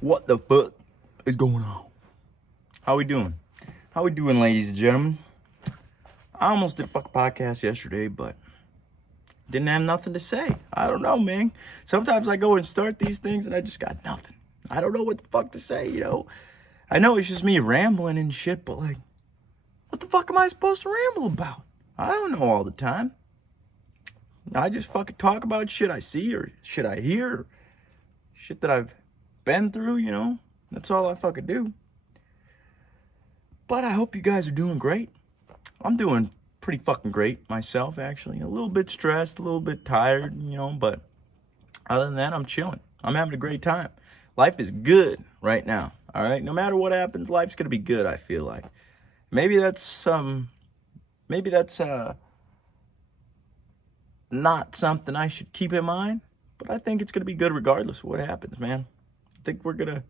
What the fuck is going on? How we doing? How we doing, ladies and gentlemen? I almost did a fucking podcast yesterday, but didn't have nothing to say. I don't know, man. Sometimes I go and start these things and I just got nothing. I don't know what the fuck to say, you know? I know it's just me rambling and shit, but like, what the fuck am I supposed to ramble about? I don't know all the time. I just fucking talk about shit I see or shit I hear, or shit that I've been through, you know? That's all I fucking do. But I hope you guys are doing great. I'm doing pretty fucking great myself, actually. A little bit stressed, a little bit tired, you know, but other than that, I'm chilling. I'm having a great time. Life is good right now, all right? No matter what happens, life's gonna be good, I feel like. Maybe that's not something I should keep in mind, but I think it's gonna be good regardless of what happens, man. I think we're gonna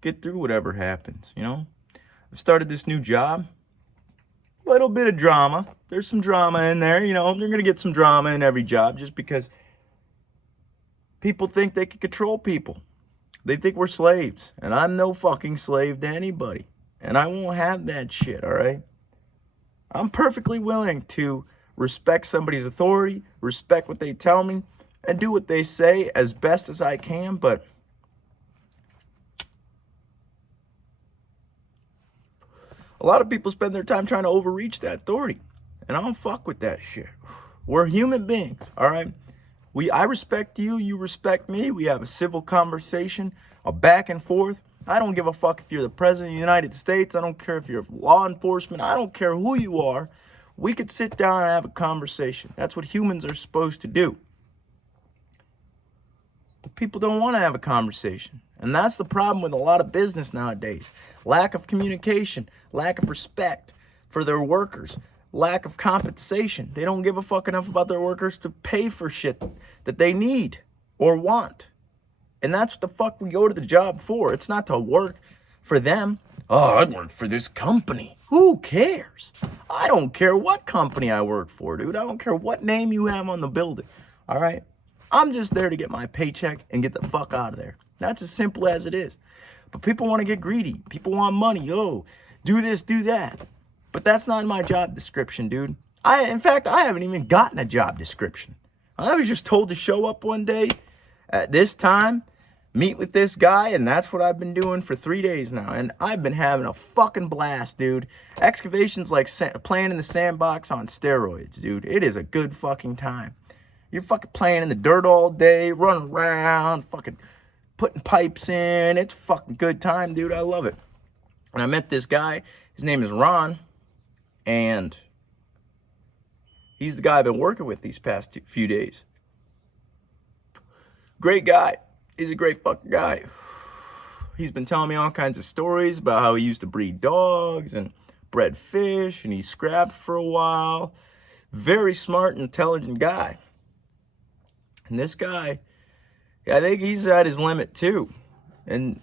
get through whatever happens, you know? I've started this new job. A little bit of drama. There's some drama in there, you know. You're gonna get some drama in every job just because people think they can control people. They think we're slaves, and I'm no fucking slave to anybody. And I won't have that shit, all right? I'm perfectly willing to respect somebody's authority, respect what they tell me, and do what they say as best as I can, but a lot of people spend their time trying to overreach that authority, and I don't fuck with that shit. We're human beings, all right? I respect you, you respect me. We have a civil conversation, a back and forth. I don't give a fuck if you're the president of the United States. I don't care if you're law enforcement. I don't care who you are. We could sit down and have a conversation. That's what humans are supposed to do. But people don't want to have a conversation. And that's the problem with a lot of business nowadays. Lack of communication, lack of respect for their workers, lack of compensation. They don't give a fuck enough about their workers to pay for shit that they need or want. And that's what the fuck we go to the job for. It's not to work for them. Oh, I work for this company. Who cares? I don't care what company I work for, dude. I don't care what name you have on the building. All right? I'm just there to get my paycheck and get the fuck out of there. That's as simple as it is. But people want to get greedy. People want money. Oh, do this, do that. But that's not my job description, dude. In fact, I haven't even gotten a job description. I was just told to show up one day at this time, meet with this guy, and that's what I've been doing for 3 days now. And I've been having a fucking blast, dude. Excavation's like playing in the sandbox on steroids, dude. It is a good fucking time. You're fucking playing in the dirt all day, running around, fucking putting pipes in. It's fucking good time, dude. I love it. And I met this guy. His name is Ron. And he's the guy I've been working with these past few days. Great guy. He's a great fucking guy. He's been telling me all kinds of stories about how he used to breed dogs and bred fish, and he scrapped for a while. Very smart, intelligent guy. And this guy, I think he's at his limit too. And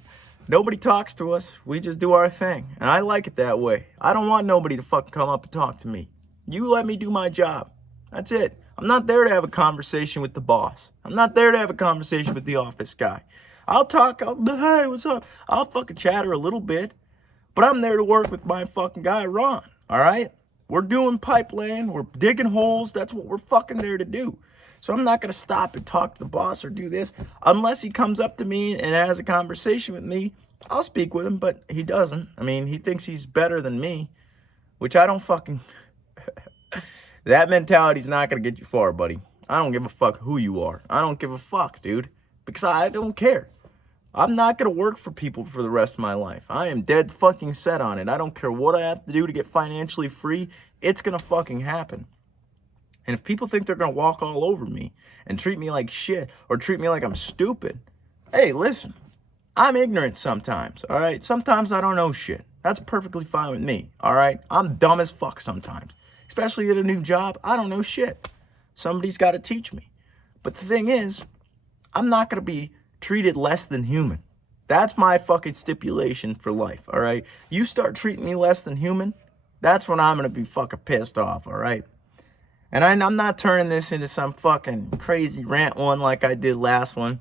nobody talks to us. We just do our thing. And I like it that way. I don't want nobody to fucking come up and talk to me. You let me do my job. That's it. I'm not there to have a conversation with the boss. I'm not there to have a conversation with the office guy. I'll talk, hey, what's up? I'll fucking chatter a little bit. But I'm there to work with my fucking guy, Ron. All right? We're doing pipe laying. We're digging holes. That's what we're fucking there to do. So I'm not going to stop and talk to the boss or do this. Unless he comes up to me and has a conversation with me, I'll speak with him, but he doesn't. I mean, he thinks he's better than me, which I don't fucking... That mentality's not going to get you far, buddy. I don't give a fuck who you are. I don't give a fuck, dude, because I don't care. I'm not going to work for people for the rest of my life. I am dead fucking set on it. I don't care what I have to do to get financially free. It's going to fucking happen. And if people think they're going to walk all over me and treat me like shit or treat me like I'm stupid, hey, listen, I'm ignorant sometimes, all right? Sometimes I don't know shit. That's perfectly fine with me, all right? I'm dumb as fuck sometimes, especially at a new job. I don't know shit. Somebody's got to teach me. But the thing is, I'm not going to be treated less than human. That's my fucking stipulation for life, all right? You start treating me less than human, that's when I'm going to be fucking pissed off, all right? And I'm not turning this into some fucking crazy rant one like I did last one.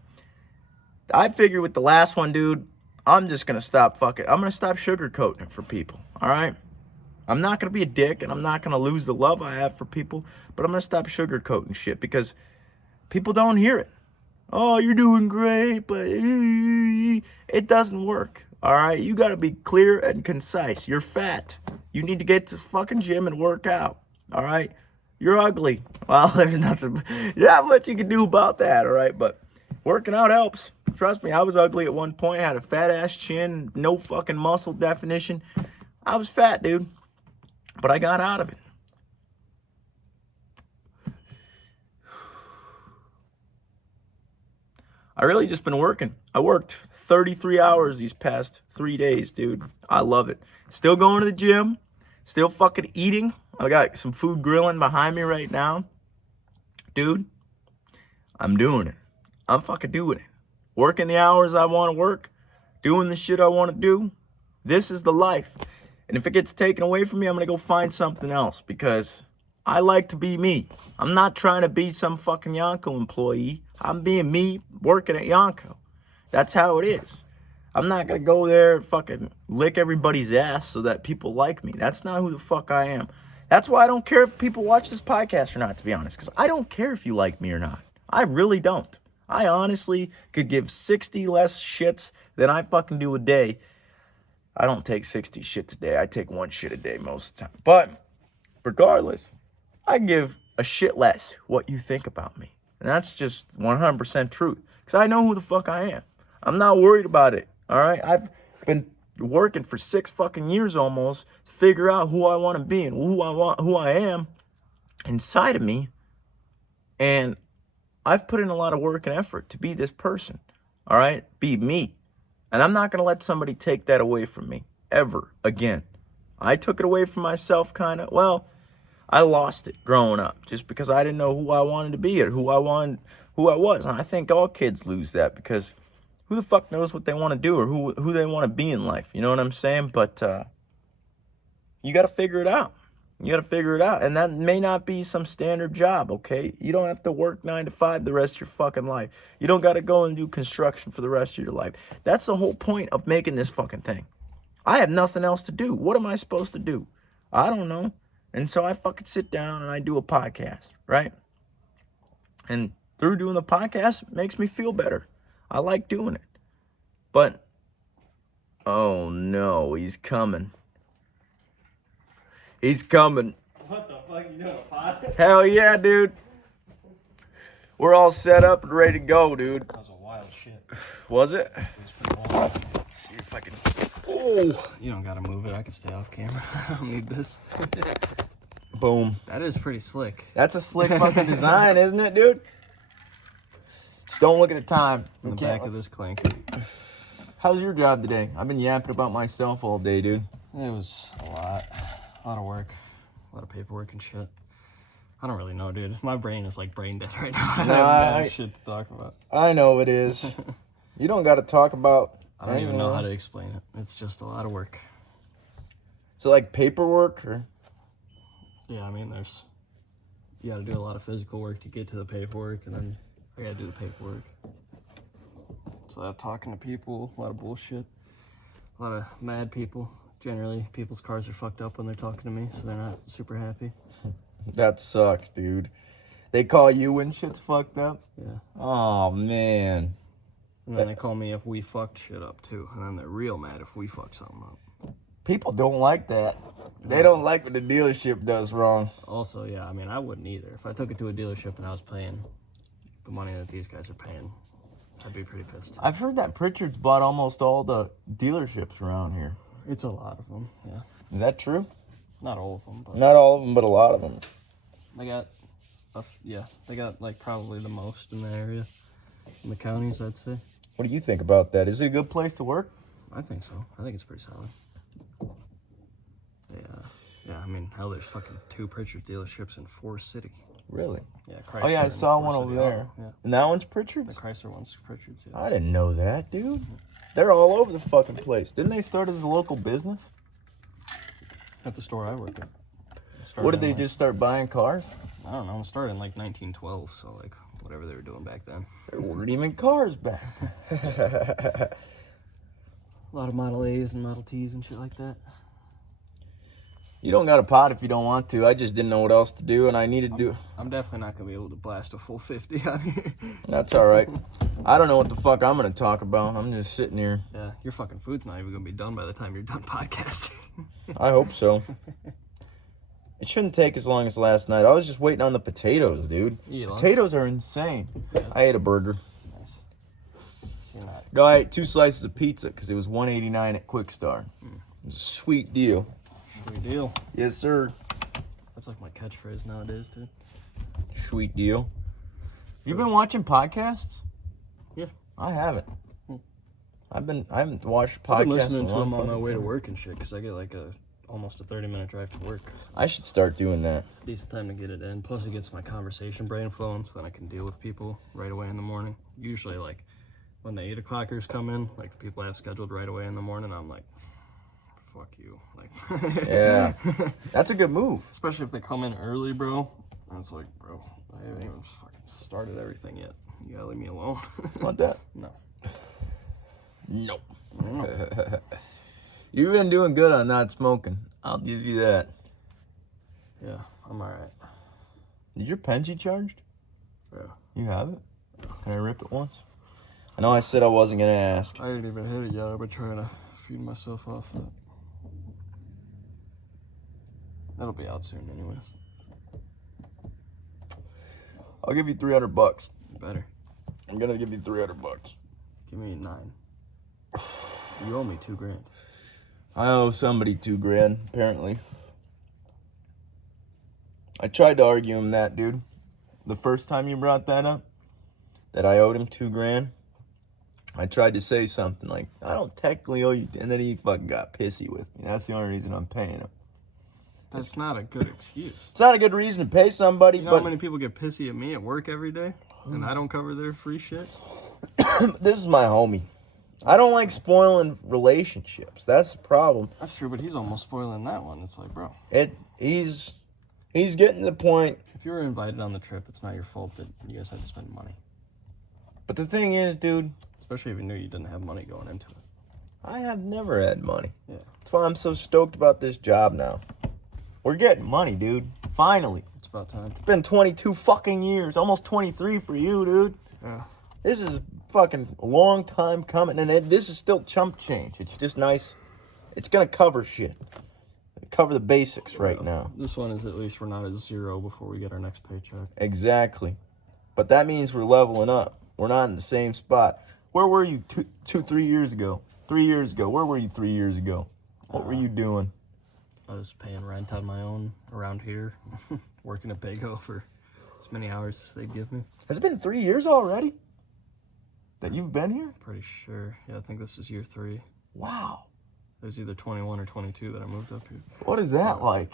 I figured with the last one, dude, I'm just going to stop fucking, I'm going to stop sugarcoating it for people, all right? I'm not going to be a dick, and I'm not going to lose the love I have for people, but I'm going to stop sugarcoating shit because people don't hear it. Oh, you're doing great, but it doesn't work, all right? You got to be clear and concise. You're fat. You need to get to the fucking gym and work out, all right? You're ugly. Well, there's nothing, not much you can do about that, all right? But working out helps. Trust me, I was ugly at one point. I had a fat-ass chin, no fucking muscle definition. I was fat, dude. But I got out of it. I really just been working. I worked 33 hours these past 3 days, dude. I love it. Still going to the gym. Still fucking eating. I got some food grilling behind me right now. Dude, I'm doing it. I'm fucking doing it. Working the hours I want to work. Doing the shit I want to do. This is the life. And if it gets taken away from me, I'm going to go find something else because I like to be me. I'm not trying to be some fucking Yonko employee. I'm being me working at Yonko. That's how it is. I'm not going to go there and fucking lick everybody's ass so that people like me. That's not who the fuck I am. That's why I don't care if people watch this podcast or not, to be honest, because I don't care if you like me or not. I really don't. I honestly could give 60 less shits than I fucking do a day. I don't take 60 shits a day. I take 1 shit a day most of the time. But regardless, I give a shit less what you think about me. And that's just 100% truth. Because I know who the fuck I am. I'm not worried about it. All right? I've been working for 6 fucking years almost to figure out who I want to be and who I am inside of me. And I've put in a lot of work and effort to be this person. All right? Be me. And I'm not going to let somebody take that away from me ever again. I took it away from myself kind of. Well, I lost it growing up just because I didn't know who I wanted to be or who I was. And I think all kids lose that because who the fuck knows what they want to do or who they want to be in life. You know what I'm saying? But you got to figure it out. You got to figure it out. And that may not be some standard job, okay? You don't have to work 9 to 5 the rest of your fucking life. You don't got to go and do construction for the rest of your life. That's the whole point of making this fucking thing. I have nothing else to do. What am I supposed to do? I don't know. And so I fucking sit down and I do a podcast, right? And through doing the podcast, it makes me feel better. I like doing it. But, oh no, he's coming. He's coming. What the fuck, you doing a pod? Hell yeah, dude. We're all set up and ready to go, dude. That was a wild shit. Was it? It was pretty wild. Let's see if I can. Oh! You don't gotta move it. I can stay off camera. I don't need this. Boom. That is pretty slick. That's a slick fucking design, isn't it, dude? Just don't look at the time. In the back of this clank. How's your job today? I've been yapping about myself all day, dude. It was a lot of work, a lot of paperwork and shit. I don't really know, dude. My brain is like brain dead right now. No, I have shit to talk about. I know it is. You don't got to talk about. I don't even know how to explain it. It's just a lot of work. So like paperwork or? Yeah, I mean, you gotta do a lot of physical work to get to the paperwork, and then I gotta do the paperwork. So I'm talking to people, a lot of bullshit, a lot of mad people. Generally, people's cars are fucked up when they're talking to me, so they're not super happy. That sucks, dude. They call you when shit's fucked up? Yeah. Oh, man. And then they call me if we fucked shit up, too. And then they're real mad if we fuck something up. People don't like that. They don't like what the dealership does wrong. Also, yeah, I mean, I wouldn't either. If I took it to a dealership and I was paying the money that these guys are paying, I'd be pretty pissed. I've heard that Pritchard's bought almost all the dealerships around here. It's a lot of them, yeah. Is that true? Not all of them, but... Not all of them, but a lot of them. They got like probably the most in the area. In the counties, I'd say. What do you think about that? Is it a good place to work? I think so. I think it's pretty solid. Yeah, I mean, hell, there's fucking 2 Pritchard dealerships in Forest City. Really? Yeah, Chrysler. Oh, yeah, I saw one Forest over City. there. Yeah. And that one's The Pritchard's? Chrysler one's Pritchard's, yeah. I didn't know that, dude. They're all over the fucking place. Didn't they start as a local business? At the store I work at. What did they just start buying cars? I don't know. It started in like 1912, so like whatever they were doing back then. There weren't even cars back then. A lot of Model A's and Model T's and shit like that. You don't got a pot if you don't want to. I just didn't know what else to do, and I needed to do. I'm definitely not gonna be able to blast a full 50 on here. That's all right. I don't know what the fuck I'm gonna talk about. I'm just sitting here. Yeah, your fucking food's not even gonna be done by the time you're done podcasting. I hope so. It shouldn't take as long as last night. I was just waiting on the potatoes, dude. Potatoes are insane. Yeah. I ate a burger. Nice. You're not. No, I ate 2 slices of pizza because it was $1.89 at Quick Start. It was a sweet deal. Sweet deal. Yes, sir. That's like my catchphrase nowadays, too. Sweet deal. You been watching podcasts? Yeah. I haven't. I haven't watched podcasts. I've been listening to them on my way to work and shit because I get like almost a 30-minute drive to work. I should start doing that. It's a decent time to get it in. Plus, it gets my conversation brain flowing, so then I can deal with people right away in the morning. Usually, like when the 8 o'clockers come in, like the people I have scheduled right away in the morning, I'm like, fuck you. Like, yeah, that's a good move. Especially if they come in early, bro. And it's like, bro, I haven't even fucking started everything yet. You gotta leave me alone. Want that? No. Nope. You've been doing good on not smoking. I'll give you that. Yeah, I'm alright. Is your Penji charged? Yeah. You have it? Can I rip it once? I know I said I wasn't gonna ask. I didn't even hit it yet. I've been trying to feed myself off that. That'll be out soon anyways. I'll give you $300. You better. I'm gonna give you $300. Give me 9. You owe me $2,000. I owe somebody $2,000, apparently. I tried to argue him that, dude. The first time you brought that up, that I owed him $2,000, I tried to say something like, I don't technically owe you, and then he fucking got pissy with me. That's the only reason I'm paying him. That's not a good excuse. It's not a good reason to pay somebody, you know but... how many people get pissy at me at work every day, and I don't cover their free shit? This is my homie. I don't like spoiling relationships. That's the problem. That's true, but he's almost spoiling that one. It's like, bro. He's getting to the point. If you were invited on the trip, it's not your fault that you guys had to spend money. But the thing is, dude. Especially if you knew you didn't have money going into it. I have never had money. Yeah. That's why I'm so stoked about this job now. We're getting money, dude. Finally. It's about time. It's been 22 fucking years. Almost 23 for you, dude. Yeah. This is fucking a long time coming, and this is still chump change. It's just nice. It's gonna cover shit. Cover the basics right now. This one is at least we're not at 0 before we get our next paycheck. Exactly. But that means we're leveling up. We're not in the same spot. Where were you 3 years ago? 3 years ago. Where were you 3 years ago? What were you doing? I was paying rent on my own around here, working at Bago for as many hours as they give me. Has it been 3 years already that you've been here? Pretty sure. Yeah, I think this is year 3. Wow. It was either 21 or 22 that I moved up here. What is that like?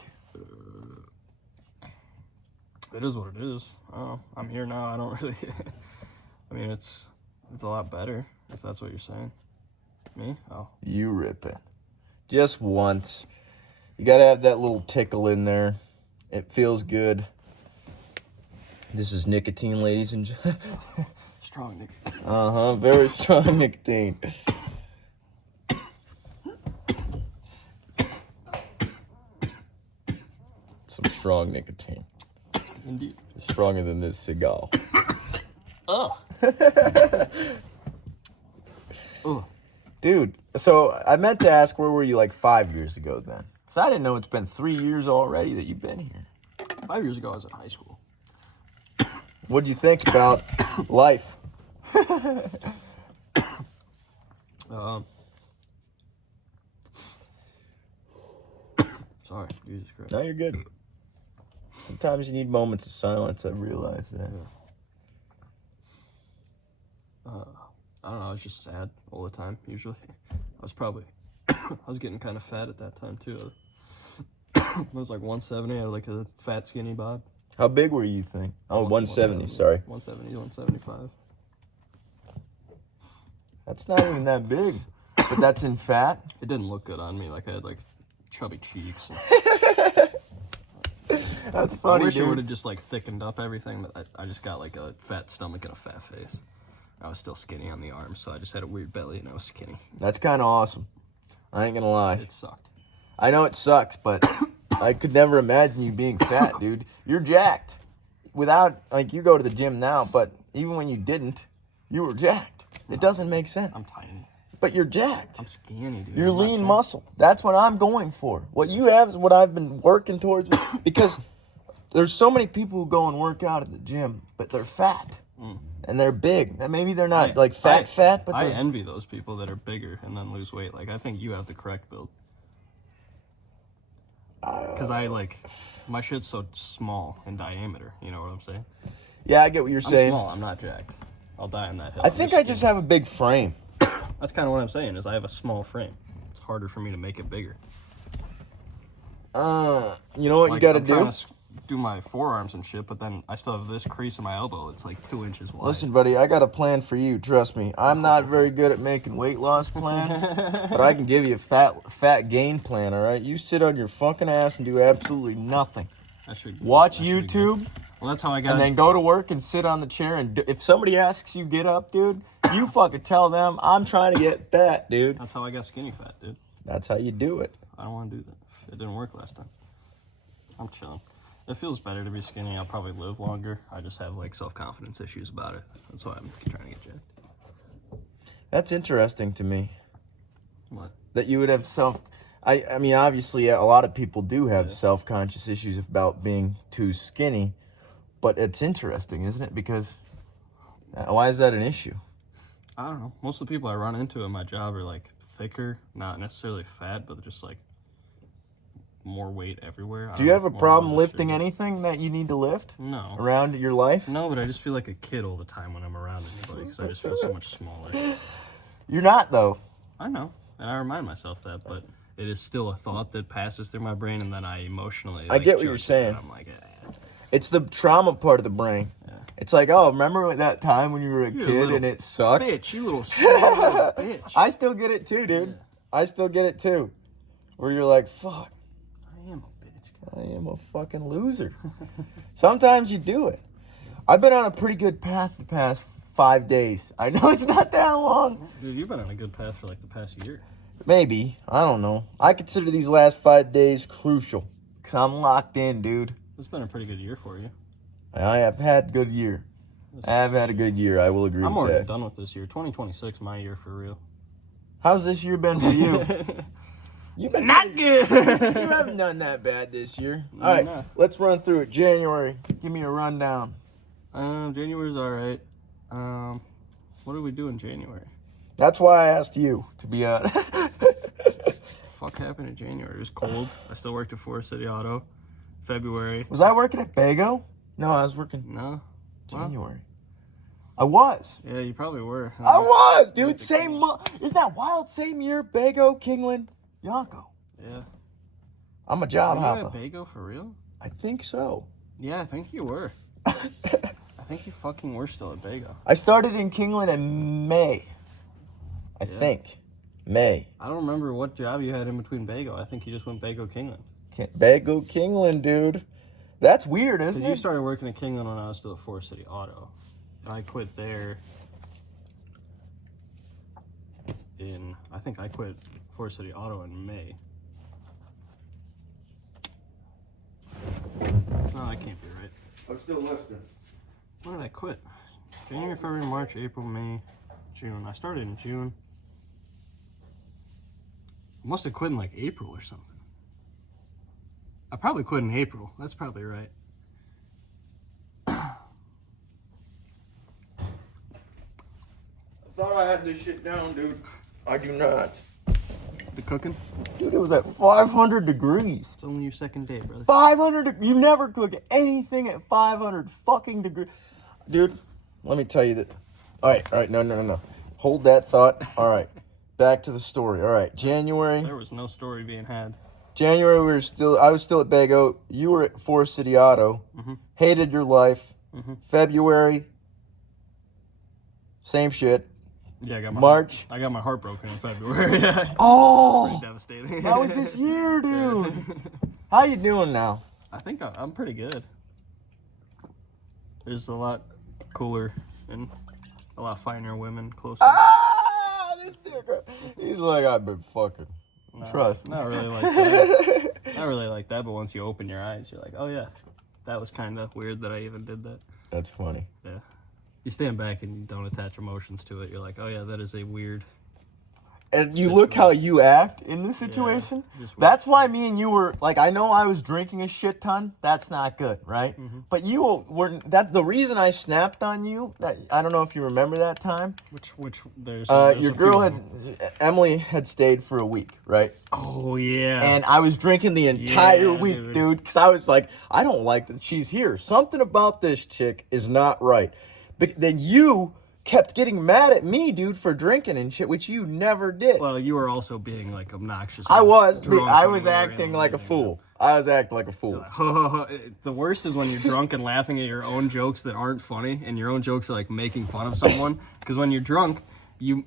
It is what it is. I don't know. I'm here now. I don't really... I mean, it's a lot better, if that's what you're saying. Me? Oh. You rip it. Just once. You gotta have that little tickle in there. It feels good. This is nicotine, ladies and gentlemen. Strong nicotine. Uh-huh, very strong nicotine. Some strong nicotine. Indeed. Stronger than this cigar. Ugh. Ugh. Dude, so I meant to ask, where were you like 5 years ago then? Because I didn't know it's been 3 years already that you've been here. 5 years ago, I was in high school. What'd you think about life? Sorry, Jesus Christ. No, you're good. Sometimes you need moments of silence. I've realized that. I don't know. I was just sad all the time. Usually, I was getting kind of fat at that time too. I was like 170. I had like a fat, skinny bod. How big were you think? Oh, 170. Sorry. 170, 175. That's not even that big, but that's in fat. It didn't look good on me. Like I had like chubby cheeks. That's funny, I wish dude. it would have just like thickened up everything, but I just got like a fat stomach and a fat face. I was still skinny on the arms, so I just had a weird belly and I was skinny. That's kind of awesome. I ain't gonna lie. It sucked. I know it sucks, but I could never imagine you being fat, dude. You're jacked. Without, like, you go to the gym now, but even when you didn't, you were jacked. It doesn't make sense. I'm tiny. But you're jacked. I'm skinny, dude. You're lean muscle. That's what I'm going for. What you have is what I've been working towards. Because there's so many people who go and work out at the gym, but they're fat. And they're big. And maybe they're not fat, but I envy those people that are bigger and then lose weight. Like, I think you have the correct build. Because my shit's so small in diameter. You know what I'm saying? Yeah, I get what you're saying. I'm small. I'm not jacked. I'll die on that hill. I think I just have a big frame. That's kind of what I'm saying, is I have a small frame. It's harder for me to make it bigger. You know what you got to do? Do my forearms and shit, but then I still have this crease in my elbow. It's like 2 inches wide. Listen, buddy, I got a plan for you. Trust me. I'm not very good at making weight loss plans, but I can give you a fat gain plan, all right? You sit on your fucking ass and do absolutely nothing. Watch YouTube. Well, that's how I got. And then go to work and sit on the chair. And if somebody asks you get up, dude, you fucking tell them I'm trying to get fat, dude. That's how I got skinny fat, dude. That's how you do it. I don't want to do that. It didn't work last time. I'm chilling. It feels better to be skinny. I'll probably live longer. I just have like self-confidence issues about it. That's why I'm trying to get jacked. That's interesting to me. What? That you would have I mean, obviously, a lot of people do have self-conscious issues about being too skinny. But it's interesting, isn't it? Because why is that an issue? I don't know. Most of the people I run into in my job are like thicker, not necessarily fat, but just like more weight everywhere. Do you have a problem lifting anything that you need to lift? No. Around your life? No, but I just feel like a kid all the time when I'm around anybody because I just feel so much smaller. You're not, though. I know, and I remind myself that, but it is still a thought that passes through my brain, and then I emotionally. I get what you're saying. I'm like, It's the trauma part of the brain. Yeah. It's like, oh, remember that time when you were a kid and it sucked? Bitch, you little small bitch. I still get it too, dude. Yeah. I still get it too. Where you're like, fuck. I am a bitch. I am a fucking loser. Sometimes you do it. I've been on a pretty good path the past 5 days. I know it's not that long. Dude, you've been on a good path for like the past year. Maybe. I don't know. I consider these last 5 days crucial. Because I'm locked in, dude. It's been a pretty good year for you. I have had a good year. I have had a good year. I will agree with that. I'm already done with this year. 2026, my year for real. How's this year been for you? You've been not good. You haven't done that bad this year. All right, let's run through it. January. Give me a rundown. January's all right. What did we do in January? That's why I asked you, to be honest. Fuck happened in January? It was cold. I still worked at Forest City Auto. February. Was I working at Bago? No, I was working. No. January. I was. Yeah, you probably were. I was, dude. Same month. Isn't that wild? Same year. Bago, Kingland, Yonko. Yeah. I'm a job hopper. You were at Bago for real? I think so. Yeah, I think you were. I think you fucking were still at Bago. I started in Kingland in May. I think. May. I don't remember what job you had in between Bago. I think you just went Bago Kingland. Bago Kingland, dude. That's weird, isn't it? You started working at Kingland when I was still at Forest City Auto. And I quit there I think I quit Forest City Auto in May. No, that can't be right. I'm still listening. When did I quit? January, February, March, April, May, June. I started in June. I must have quit in like April or something. I probably quit in April. That's probably right. I thought I had this shit down, dude. I do not. The cooking? Dude, it was at 500 degrees. It's only your second day, brother. 500? You never cook anything at 500 fucking degrees. Dude, let me tell you that. All right, no. Hold that thought. All right, back to the story. All right, January. There was no story being had. January, I was still at Bago. You were at Forest City Auto. Mm-hmm. Hated your life. Mm-hmm. February, same shit. Yeah, March. I got my heart broken in February. Oh, pretty devastating. That was this year, dude. How you doing now? I think I'm pretty good. There's a lot cooler and a lot finer women closer. Ah, this nigga. He's like, I've been fucking. No, Trust me. not really like that. Not really like that, but once you open your eyes, you're like, oh yeah, that was kind of weird that I even did that. That's funny. Yeah. You stand back and you don't attach emotions to it. You're like, oh yeah, that is a weird. And you look how you act in this situation. Yeah, That's why me and you were like, I know I was drinking a shit ton. That's not good, right? Mm-hmm. But you were. That's the reason I snapped on you. That I don't know if you remember that time. Which there's Your girl Emily had stayed for a week, right? Oh yeah. And I was drinking the entire Yeah, week, dude, because I was like, I don't like that she's here. Something about this chick is not right. But then you kept getting mad at me, dude, for drinking and shit, which you never did. Well, you were also being like obnoxious. I was. drunk I when was we were acting in the like a living fool. I was acting like a fool. room. The worst is when you're drunk and laughing at your own jokes that aren't funny, and your own jokes are like making fun of someone. Because when you're drunk, you're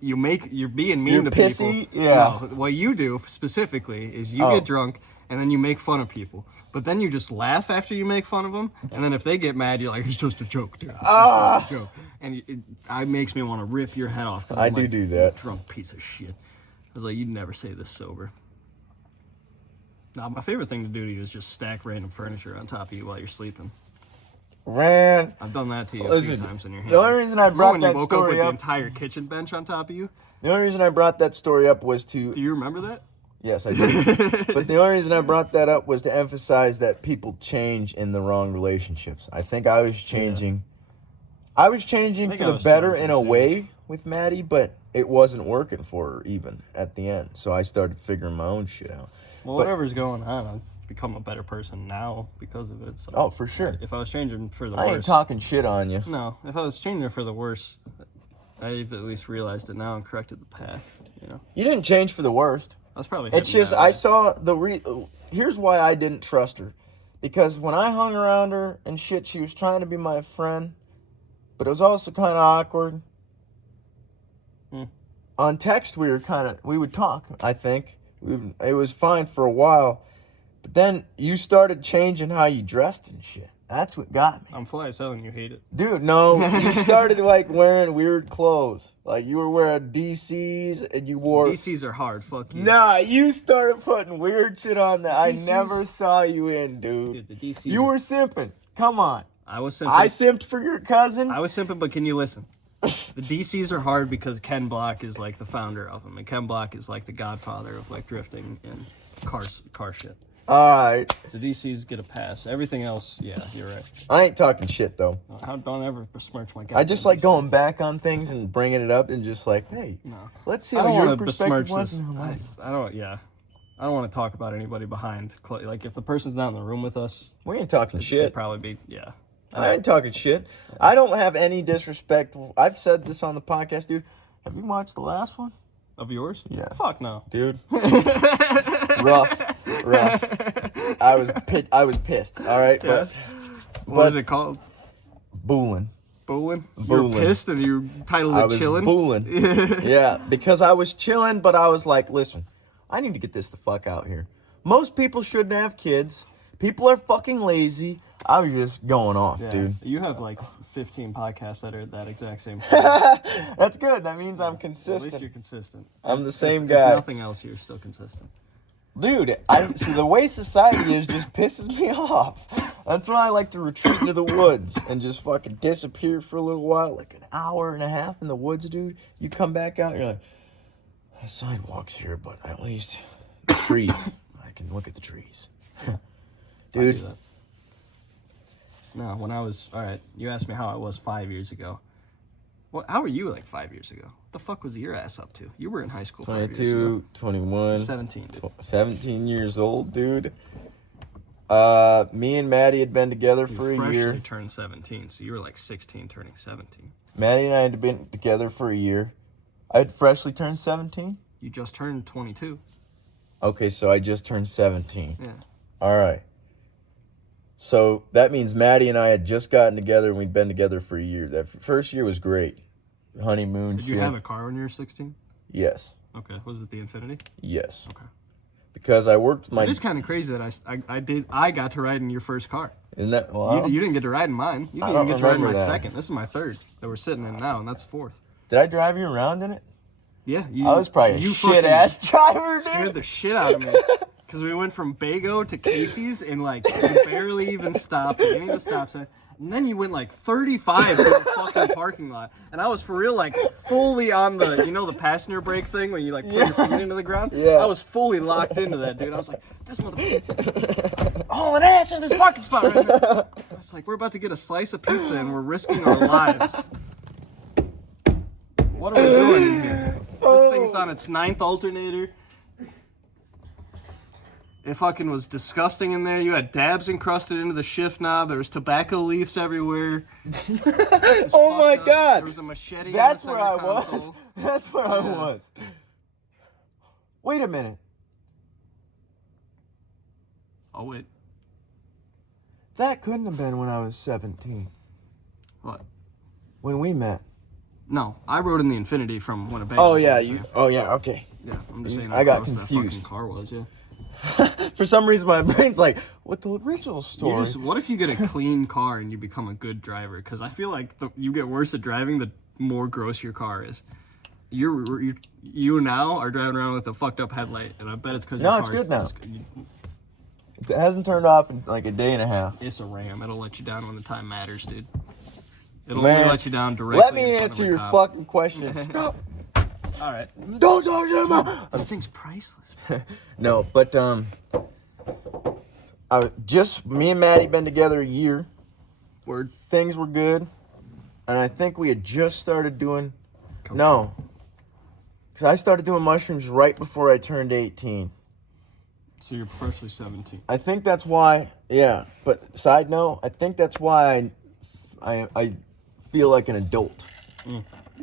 being mean You're to pissy? people. Yeah. No, what you do specifically is you get drunk and then you make fun of people. But then you just laugh after you make fun of them, and then if they get mad, you're like, it's just a joke, dude. It's just a joke. And it makes me want to rip your head off. I do that. Drunk piece of shit. I was like, you'd never say this sober. Now, my favorite thing to do to you is just stack random furniture on top of you while you're sleeping. Ran. I've done that to you a Listen, few times in your hand. the only reason I brought when you that woke up story with the up. entire kitchen bench on top of you? The only reason I brought that story up was to. Do you remember that? Yes, I do. But the only reason I brought that up was to emphasize that people change in the wrong relationships. I think I was changing. I was changing for the better in a way with Maddie, but it wasn't working for her even at the end. So I started figuring my own shit out. Well, whatever's going on, I've become a better person now because of it. So Oh, for sure. if I was changing for the I worse. ain't talking shit on you. No, if I was changing for the worse, I've at least realized it now and corrected the path. You know, You didn't change for the worst. I was probably. It's just I saw here's why I didn't trust her, because when I hung around her and shit, she was trying to be my friend, but it was also kind of awkward. On text, we would talk. I think it was fine for a while, but then you started changing how you dressed and shit. That's what got me. I'm fly selling. You hate it, Dude, no, you started like wearing weird clothes. Like you were wearing DCs and you wore. DCs are hard. Fuck you. Nah, you started putting weird shit on that I DCs never saw you in, dude. Dude, the DCs. You were simping. Come on. I was simping. I simped for your cousin. I was simping, but can you listen? The DCs are hard because Ken Block is like the founder of them, and Ken Block is like the godfather of like drifting and car shit. Alright. The DCs get a pass. Everything else, yeah, you're right. I ain't talking shit, though. Don't ever besmirch my guy. I just like going back on things and bringing it up and just like, hey, let's see I how don't your want to perspective besmirch was. this. I don't want to talk about anybody behind. Like if the person's not in the room with us, We ain't talking it'd shit. probably be yeah. I ain't talking shit. I don't have any disrespect. I've said this on the podcast, dude. Have you watched the last one? Of yours? Yeah. Fuck no. Dude. rough. I was pissed. All right, Yeah. but What is it called? booling. Booling? You were pissed and you titled I it was chilling? booling. Yeah, because I was chilling, but I was like, listen, I need to get this the fuck out here. Most people shouldn't have kids. People are fucking lazy. I was just going off, dude. You have like 15 podcasts that are that exact same thing. That's good. That means I'm At consistent. least you're consistent. I'm the same If guy. nothing else, you're still consistent. Dude, see the way society is just pisses me off. That's why I like to retreat into the woods and just fucking disappear for a little while, like an hour and a half in the woods, dude. You come back out, you're like, the sidewalk's here, but at least the trees. I can look at the trees. Dude. I do that. No, when I was all right, you asked me how I was 5 years ago. Well, how were you like 5 years ago? What the fuck was your ass up to? You were in high school 5 years ago. 22, 21. 17. 17 years old, dude. Me and Maddie had been together for a year. Freshly turned 17, so you were like 16 turning 17. Maddie and I had been together for a year. I had freshly turned 17? You just turned 22. Okay, so I just turned 17. Yeah. All right. So that means Maddie and I had just gotten together and we'd been together for a year. That first year was great. Honeymoon Did shit. you have a car when you were 16? Yes. Okay. Was it the Infinity? Yes. Okay. Because I worked my... It is kind of crazy that I got to ride in your first car. Isn't that wow? You didn't get to ride in mine. You didn't even get to ride in my second. This is my third that we're sitting in now, and that's fourth. Did I drive you around in it? Yeah, I was probably a shit-ass driver, dude. Scared the shit out of me. Because we went from Bago to Casey's and, like, you barely even stopped at any of the stop signs. And then you went, like, 35 through the fucking parking lot. And I was, for real, like, fully on the, you know, the passenger brake thing when you, like, put your feet into the ground? Yeah. I was fully locked into that, dude. I was like, this motherfucker, hauling ass in this parking spot right here. I was like, we're about to get a slice of pizza and we're risking our lives. What are we doing in here? This thing's on its 9th alternator. It fucking was disgusting in there. You had dabs encrusted into the shift knob. There was tobacco leaves everywhere. Oh my god! There was a machete. That's in the where I center console. was. That's where I was. Wait a minute. Oh wait. That couldn't have been when I was 17. What? When we met. No, I rode in the Infinity from Winnebago. Oh yeah, you. Oh yeah, okay. Yeah, I'm just saying. I got That confused. fucking car was, yeah. For some reason, my brain's like, what the original story? What if you get a clean car and you become a good driver? Because I feel like you get worse at driving the more gross your car is. You now are driving around with a fucked up headlight, and I bet it's because No, it's good now. It hasn't turned off in like a day and a half. It's a Ram. It'll let you down when the time matters, dude. It'll Man, only let you down directly. Let me answer your fucking question. Stop. All right. Don't talk to me. This thing's priceless. No, but just me and Maddie been together a year. Word. Things were good, and I think we had just started doing. Cocaine. No, because I started doing mushrooms right before I turned 18. So you're freshly 17. I think that's why. Yeah, but side note, I think that's why I feel like an adult.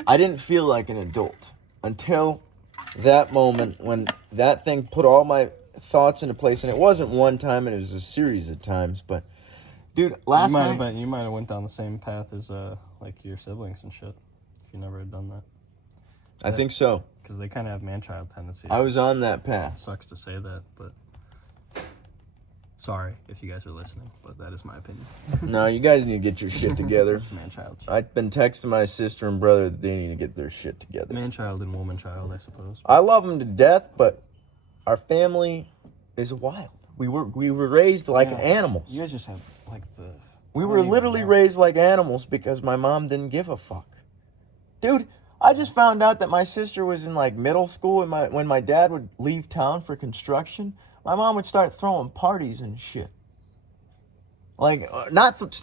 I didn't feel like an adult until that moment when that thing put all my thoughts into place, and it wasn't one time, and it was a series of times. But dude, last night you might have went down the same path as like your siblings and shit if you never had done that. I think so. Because they kind of have man-child tendencies. I was on that path. Sucks to say that, but sorry if you guys are listening, but that is my opinion. No, you guys need to get your shit together. It's man-child shit. I've been texting my sister and brother that they need to get their shit together. Man-child and woman-child, I suppose. I love them to death, but our family is wild. We were raised like animals. You guys just have like the. We were literally raised like animals because my mom didn't give a fuck. Dude, I just found out that my sister was in like middle school, and when my dad would leave town for construction, my mom would start throwing parties and shit. Like,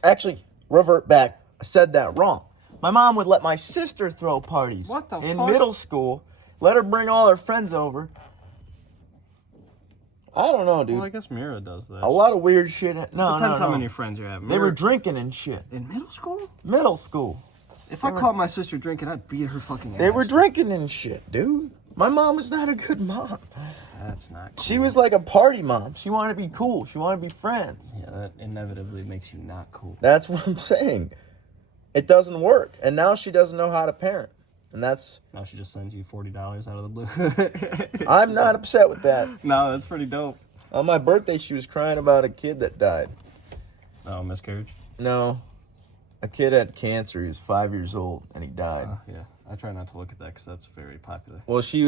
actually, revert back. I said that wrong. My mom would let my sister throw parties in middle school, let her bring all her friends over. I don't know, dude. Well, I guess Mira does that. A lot of weird shit. No, Depends how many friends you have. They were drinking and shit. In middle school? Middle school. If I caught my sister drinking, I'd beat her fucking ass. They were drinking and shit, dude. My mom was not a good mom. That's not cool. She was like a party mom. She wanted to be cool. She wanted to be friends. Yeah, that inevitably makes you not cool. That's what I'm saying. It doesn't work. And now she doesn't know how to parent. And that's... Now she just sends you $40 out of the blue. I'm not upset with that. No, that's pretty dope. On my birthday, she was crying about a kid that died. Oh, miscarriage? No. A kid had cancer. He was 5 years old, and he died. Yeah. I try not to look at that because that's very popular. Well, she she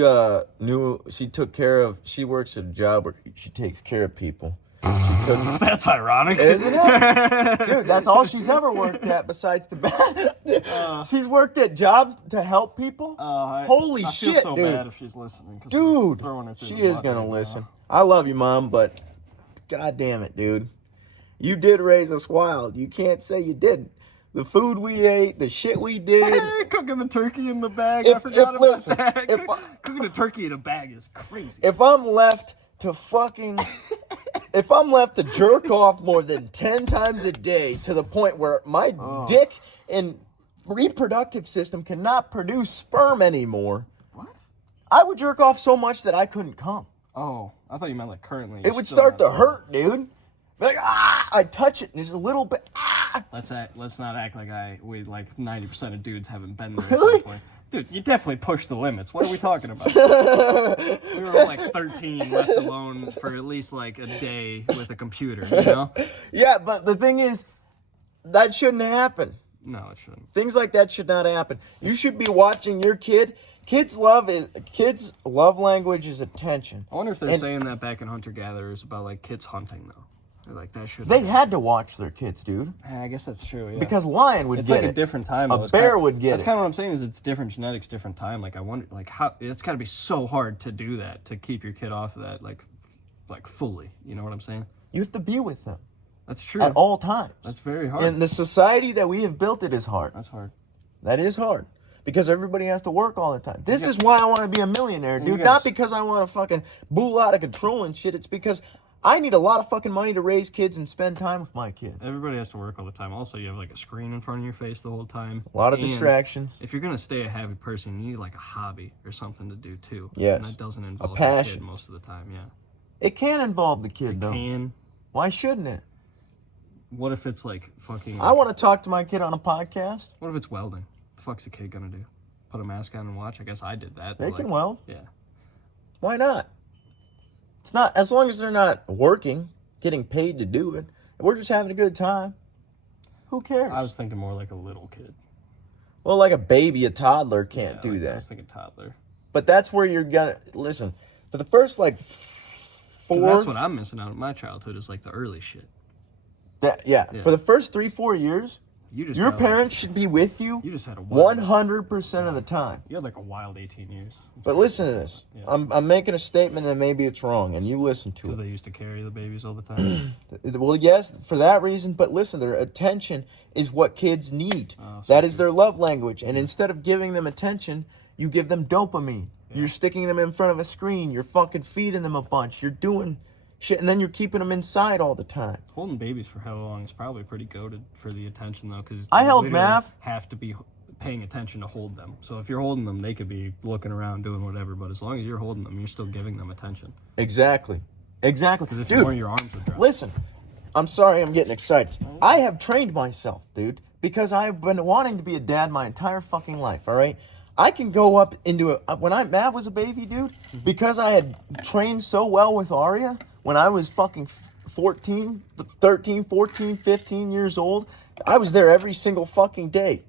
works at a job where she takes care of people. That's ironic. Isn't it? Dude, that's all she's ever worked at besides the she's worked at jobs to help people. Holy shit, dude. I feel so bad if she's listening. Dude, she is going to listen. I love you, Mom, but god damn it, dude. You did raise us wild. You can't say you didn't. The food we ate, the shit we did. Cooking the turkey in the bag. I forgot about that. Cooking a turkey in a bag is crazy. If I'm left to jerk off more than 10 times a day to the point where my dick and reproductive system cannot produce sperm anymore. What? I would jerk off so much that I couldn't come. Oh, I thought you meant like currently. It would start to hurt, dude. Like, I'd touch it and there's a little bit, Let's not act like we like 90% of dudes haven't been there Really? at some point. Dude, you definitely pushed the limits. What are we talking about? We were like 13 left alone for at least like a day with a computer, you know? Yeah, but the thing is, that shouldn't happen. No, it shouldn't. Things like that should not happen. You should be watching your kid. Kids' love language is attention. I wonder if they're saying that back in hunter-gatherers about like kids hunting though. They're like that should. They had to watch their kids, dude. I guess that's true. Yeah. Because lion would it's get like it. a different time. A bear would get it. That's kind of what I'm saying. Is it's different genetics, different time. Like I wonder, like how it's got to be so hard to do that to keep your kid off of that, like fully. You know what I'm saying? You have to be with them. That's true. At all times. That's very hard. In the society that we have built, it is hard. That's hard. That is hard. Because everybody has to work all the time. This is why I want to be a millionaire, dude. Not because I want to fucking bull out of control and shit. It's because I need a lot of fucking money to raise kids and spend time with my kids. Everybody has to work all the time. Also, you have like a screen in front of your face the whole time. A lot of distractions. If you're going to stay a happy person, you need like a hobby or something to do too. Yes. And that doesn't involve a passion. the kid most of the time, yeah. It can involve the kid, though. It can. Why shouldn't it? What if it's like fucking... I want to talk to my kid on a podcast. What if it's welding? What the fuck's the kid gonna do? Put a mask on and watch? I guess I did that. They can weld. Yeah. Why not? It's not, as long as they're not working, getting paid to do it. We're just having a good time. Who cares? I was thinking more like a little kid. Well, like a baby, a toddler can't do that. I was thinking toddler. But that's where you're gonna, listen, for the first like 4... That's what I'm missing out of my childhood is like the early shit. Yeah. For the first 3-4 years, your parents should be with you. You just had a wild, 100% of the time. You had like a wild 18 years. But listen to this. Yeah. I'm making a statement and maybe it's wrong, and you listen to it. Because they used to carry the babies all the time. Well, yes, for that reason. But listen, their attention is what kids need. That is their love language. And instead of giving them attention, you give them dopamine. Yeah. You're sticking them in front of a screen. You're fucking feeding them a bunch. You're doing shit, and then you're keeping them inside all the time. Holding babies for how long is probably pretty goated for the attention, though, because I held Mav. Have to be paying attention to hold them. So if you're holding them, they could be looking around doing whatever, but as long as you're holding them, you're still giving them attention. Exactly. Because if you weren't, your arms would drop. Listen, I'm sorry I'm getting excited. I have trained myself, dude, because I've been wanting to be a dad my entire fucking life, all right? I can go up into when Mav was a baby, dude, because I had trained so well with Arya when I was fucking 13, 14, 15 years old. I was there every single fucking day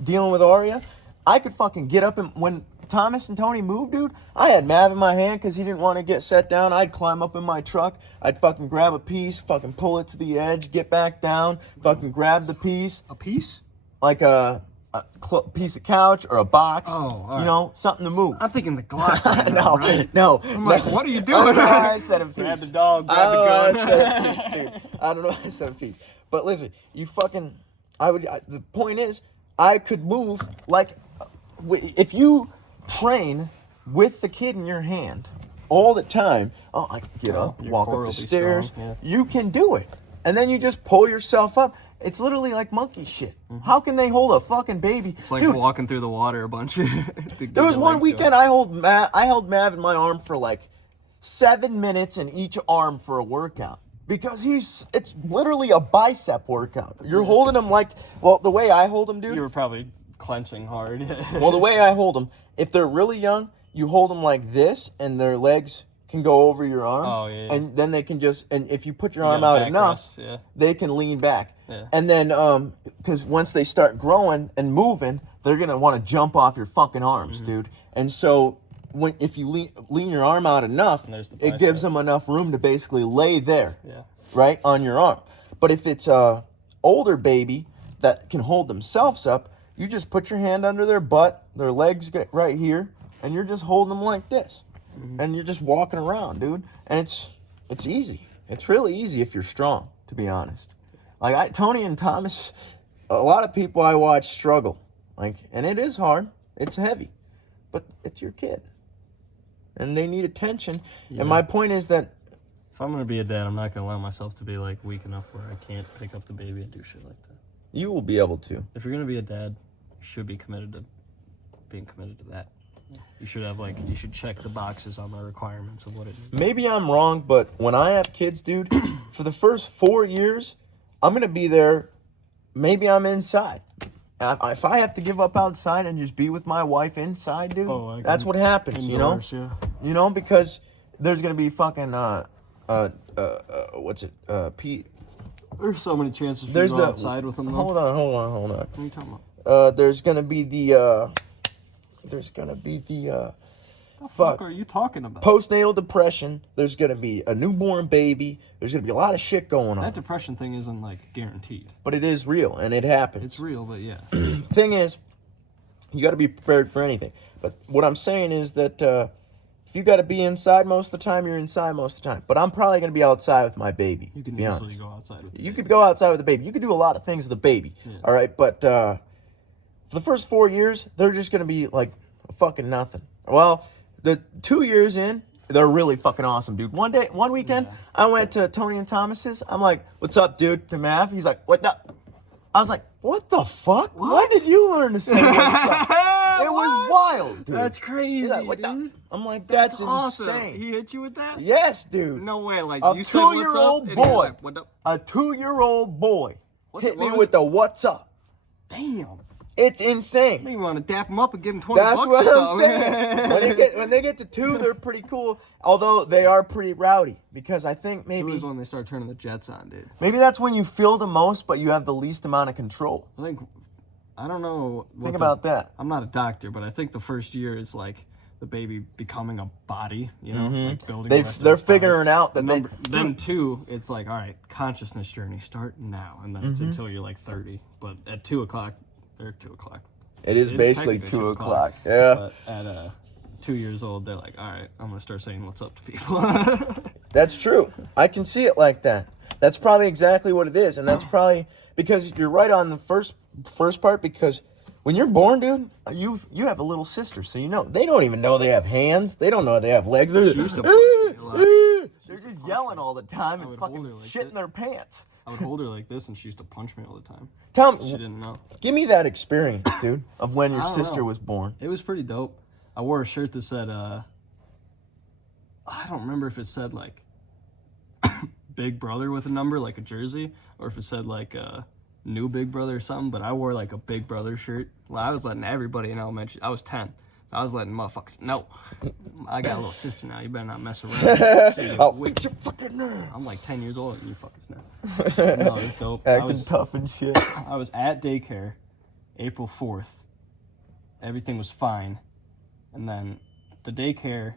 dealing with Arya. I could fucking get up, and when Thomas and Tony moved, dude, I had Mav in my hand because he didn't want to get set down. I'd climb up in my truck. I'd fucking grab a piece, fucking pull it to the edge, get back down, fucking grab the piece. A piece? Like a piece of couch or a box, right. You know, something to move. I'm thinking the Glock. No. I'm like, what are you doing? I said a piece. Grab the dog, grab the gun. I said a piece, dude. I don't know. I said a piece. But listen, the point is, I could move like, if you train with the kid in your hand all the time. Oh, I can get up, walk up the stairs. Strong, You can do it, and then you just pull yourself up. It's literally like monkey shit. How can they hold a fucking baby? It's like walking through the water a bunch. There was one weekend I held Mav in my arm for like 7 minutes in each arm for a workout. Because it's literally a bicep workout. You're holding him like, well, the way I hold him, dude. You were probably clenching hard. Well, the way I hold them, if they're really young, you hold them like this and their legs can go over your arm. Oh, yeah. And then they can and if you put your arm out enough, they can lean back. Yeah. And then, because once they start growing and moving, they're going to want to jump off your fucking arms, dude. And so, if you lean your arm out enough, it gives them enough room to basically lay there, right, on your arm. But if it's a older baby that can hold themselves up, you just put your hand under their butt, their legs get right here, and you're just holding them like this. And you're just walking around, dude. And it's easy. It's really easy if you're strong, to be honest. Like Tony and Thomas, a lot of people I watch struggle. And it is hard. It's heavy. But it's your kid. And they need attention. Yeah. And my point is that if I'm going to be a dad, I'm not going to allow myself to be like weak enough where I can't pick up the baby and do shit like that. You will be able to. If you're going to be a dad, you should be committed to being committed to that. You should have you should check the boxes on the requirements of what it is. Maybe I'm wrong, but when I have kids, dude, for the first 4 years, I'm going to be there. Maybe I'm inside. If I have to give up outside and just be with my wife inside, dude, that's what happens, indoors, yeah. You know, because there's gonna be fucking what's it? Pete. There's so many chances for There's you to go the outside with them, though. hold on. What are you talking about? There's gonna be the What the fuck are you talking about? postnatal depression. There's gonna be a newborn baby. There's gonna be a lot of shit going on. That depression thing isn't like guaranteed. But it is real, and it happens. It's real, but yeah. Thing is, you got to be prepared for anything. But what I'm saying is that if you got to be inside most of the time, you're inside most of the time. But I'm probably going to be outside with my baby. You can be easily honest. go outside with the You baby. could go outside with the baby. You could do a lot of things with the baby. Yeah. All right, but for the first 4 years, they're just going to be like fucking nothing. Well, the 2 years in, they're really fucking awesome, dude. One weekend, Yeah. I went to Tony and Thomas's. I'm like, "What's up, dude?" To Mav. He's like, "What up?" I was like, "What the fuck? When did you learn to say what's up?" It was wild, dude. That's crazy, He's like, "What the-" dude. I'm like, "That's awesome. insane." He hit you with that? Yes, dude. No way. Like, A you said what's up, two-year-old and he boy. was like, what up? A 2-year-old boy hit me what was with it? the "What's up?" Damn. It's insane. You want to dap him up and give him 20 That's bucks what or I'm something. saying. When they get to 2, they're pretty cool. Although they are pretty rowdy, because I think It maybe was when they start turning the jets on, dude. that's when you feel the most, but you have the least amount of control. I don't know. Think about that. I'm not a doctor, but I think the first year is like the baby becoming a body, you know, like building. the rest of They're its body. figuring out that Then 2, it's like, all right, consciousness journey, start now, and then it's until you're like 30. But at 2 o'clock, or 2 o'clock. it is It's basically technically 2 o'clock. Yeah. But at 2 years old, they're like, all right, I'm gonna start saying what's up to people. That's true. I can see it like that. That's probably exactly what it is, and that's probably because you're right on the first part. Because when you're born, dude, you have a little sister, so you know they don't even know they have hands. They don't know they have legs. They're, She used to punch me a lot. they're just yelling all the time and would fucking hold her like shitting that. their pants. I would hold her like this, and she used to punch me all the time. Tell She me, didn't know. give me that experience, dude, of when your I don't sister know. was born. It was pretty dope. I wore a shirt that said, I don't remember if it said like Big Brother with a number, like a jersey, or if it said like New Big Brother or something, but I wore like a Big Brother shirt. Well, I was letting everybody in elementary, I was 10. I was letting motherfuckers know. I got a little sister now, you better not mess around. She Oh, wicked. you fucking nerd. I'm like 10 years old and you fuckers know. No, it was dope. Acting tough and shit. I was at daycare, April 4th. Everything was fine. And then the daycare,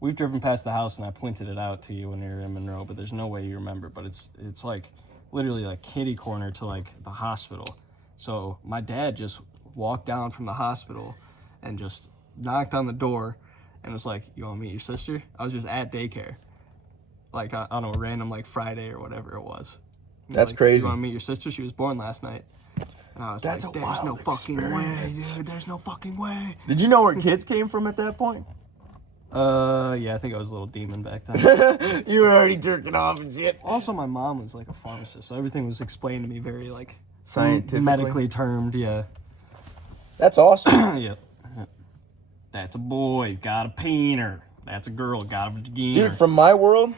we've driven past the house and I pointed it out to you when you were in Monroe, but there's no way you remember. But it's like literally like kitty corner to like the hospital. So my dad just walked down from the hospital and just knocked on the door and was like, "You want to meet your sister?" I was just at daycare, like on a random like Friday or whatever it was. He was That's like, crazy. "You want to meet your sister? She was born last night." And I was That's like, a "There's no wild fucking way, experience. dude. There's no fucking way." Did you know where kids came from at that point? Yeah, I think I was a little demon back then. You were already jerking off and shit. Also, my mom was like a pharmacist, so everything was explained to me very like Scientifically? medically termed. Yeah, That's awesome. yeah. That's a boy, got a peener. That's a girl, got a vagina. Dude, from my world,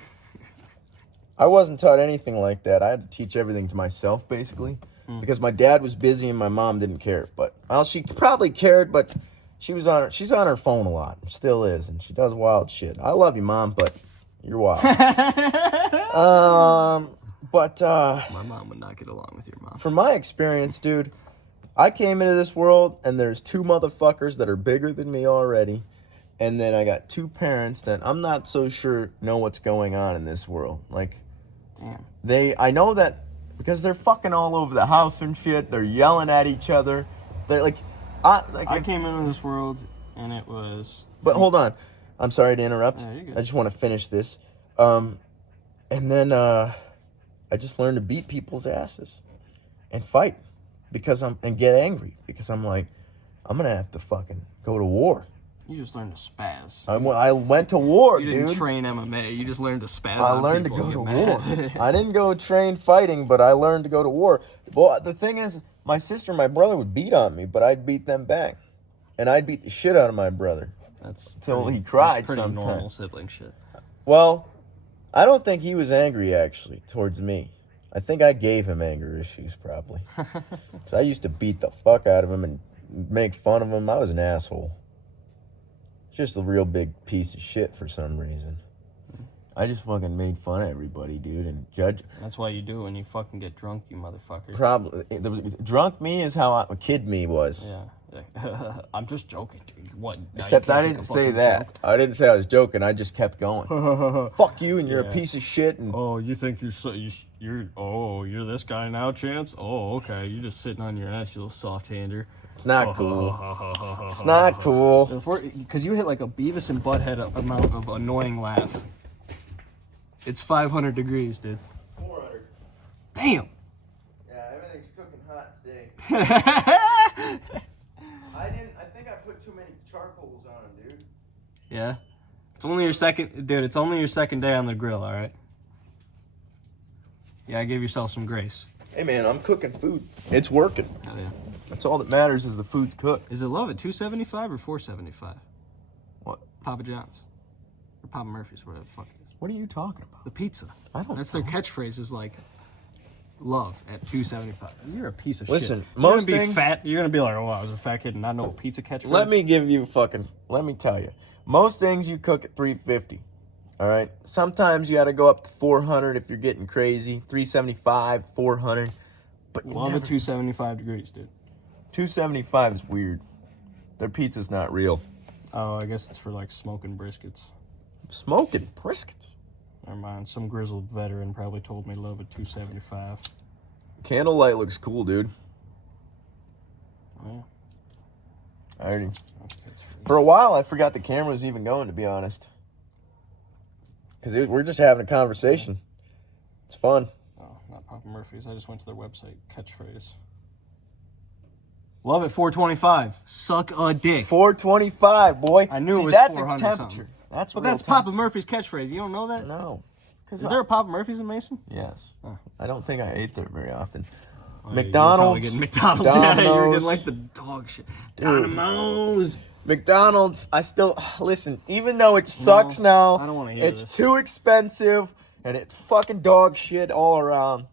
I wasn't taught anything like that. I had to teach everything to myself, basically, because my dad was busy and my mom didn't care. But, well, she probably cared, but she's on her phone a lot. Still is, and she does wild shit. I love you, Mom, but you're wild. My mom would not get along with your mom. From my experience, dude, I came into this world and there's 2 motherfuckers that are bigger than me already. And then I got 2 parents that I'm not so sure know what's going on in this world. Like, Damn. I know that because they're fucking all over the house and shit. They're yelling at each other. They're like, I came into this world and it was. But hold on. I'm sorry to interrupt. No, you're good. I just want to finish this. And then I just learned to beat people's asses and fight and get angry because I'm like, I'm going to have to fucking go to war. You just learned to spaz. I went to war, You dude. didn't train MMA. You just learned to spaz. I on learned to people go and to get war. mad. I didn't go train fighting, but I learned to go to war. Well, the thing is, my sister and my brother would beat on me, but I'd beat them back. And I'd beat the shit out of my brother. That's Till pretty- he cried that's pretty sometimes. normal sibling shit. Well, I don't think he was angry, actually, towards me. I think I gave him anger issues, probably. So I used to beat the fuck out of him and make fun of him. I was an asshole. Just a real big piece of shit for some reason. I just fucking made fun of everybody, dude, and judge. That's why you do it when you fucking get drunk, you motherfucker. Probably the drunk me is how a kid me was. Yeah. I'm just joking, dude. What? Except I didn't say that. Joke? I didn't say I was joking. I just kept going. Fuck you, and you're a piece of shit. And oh, you think you're this guy now, Chance? Oh, okay. You're just sitting on your ass, you little soft-hander. It's not cool. It's not cool. Because you hit like a Beavis and Butthead amount of annoying laugh. It's 500 degrees, dude. 400. Damn. Yeah, everything's cooking hot today. I think I put too many charcoals on them, dude. Yeah. It's only your second, dude. It's only your second day on the grill, all right. Yeah, give yourself some grace. Hey man, I'm cooking food. It's working. Hell yeah. That's all that matters is the food's cooked. Is it love at $2.75 or $4.75? What? Papa John's or Papa Murphy's, whatever the fuck it is. What are you talking about? The pizza. I don't. That's their catchphrase. Is like love at $2.75. You're a piece of shit. Listen, You're most gonna be things. fat. You're gonna be like, oh, I was a fat kid and not know what pizza catchphrase. Let me tell you. Most things you cook at 350. All right. Sometimes you got to go up to 400 if you're getting crazy. 375, 400. But you love never, at 275 degrees, dude. 275 is weird. Their pizza's not real. Oh, I guess it's for like smoking briskets. Smoking briskets. Never mind. Some grizzled veteran probably told me love at 275. Candlelight looks cool, dude. Oh, I already. that's For a while, I forgot the camera was even going, to be honest. Because we're just having a conversation. It's fun. Oh, not Papa Murphy's. I just went to their website. Catchphrase. Love at 425. Suck a dick. 425, boy. I knew it was that's 400 a temperature. something. That's But real that's Papa temperature. Murphy's catchphrase. You don't know that? No. Is there a Papa Murphy's in Mason? Yes. Oh. I don't think I ate there very often. Oh, McDonald's. You're getting McDonald's. Yeah, you're Domino's. getting like the dog shit. Domino's. McDonald's, I still, listen, even though it sucks now, I don't wanna hear it's this. too expensive, and it's fucking dog shit all around.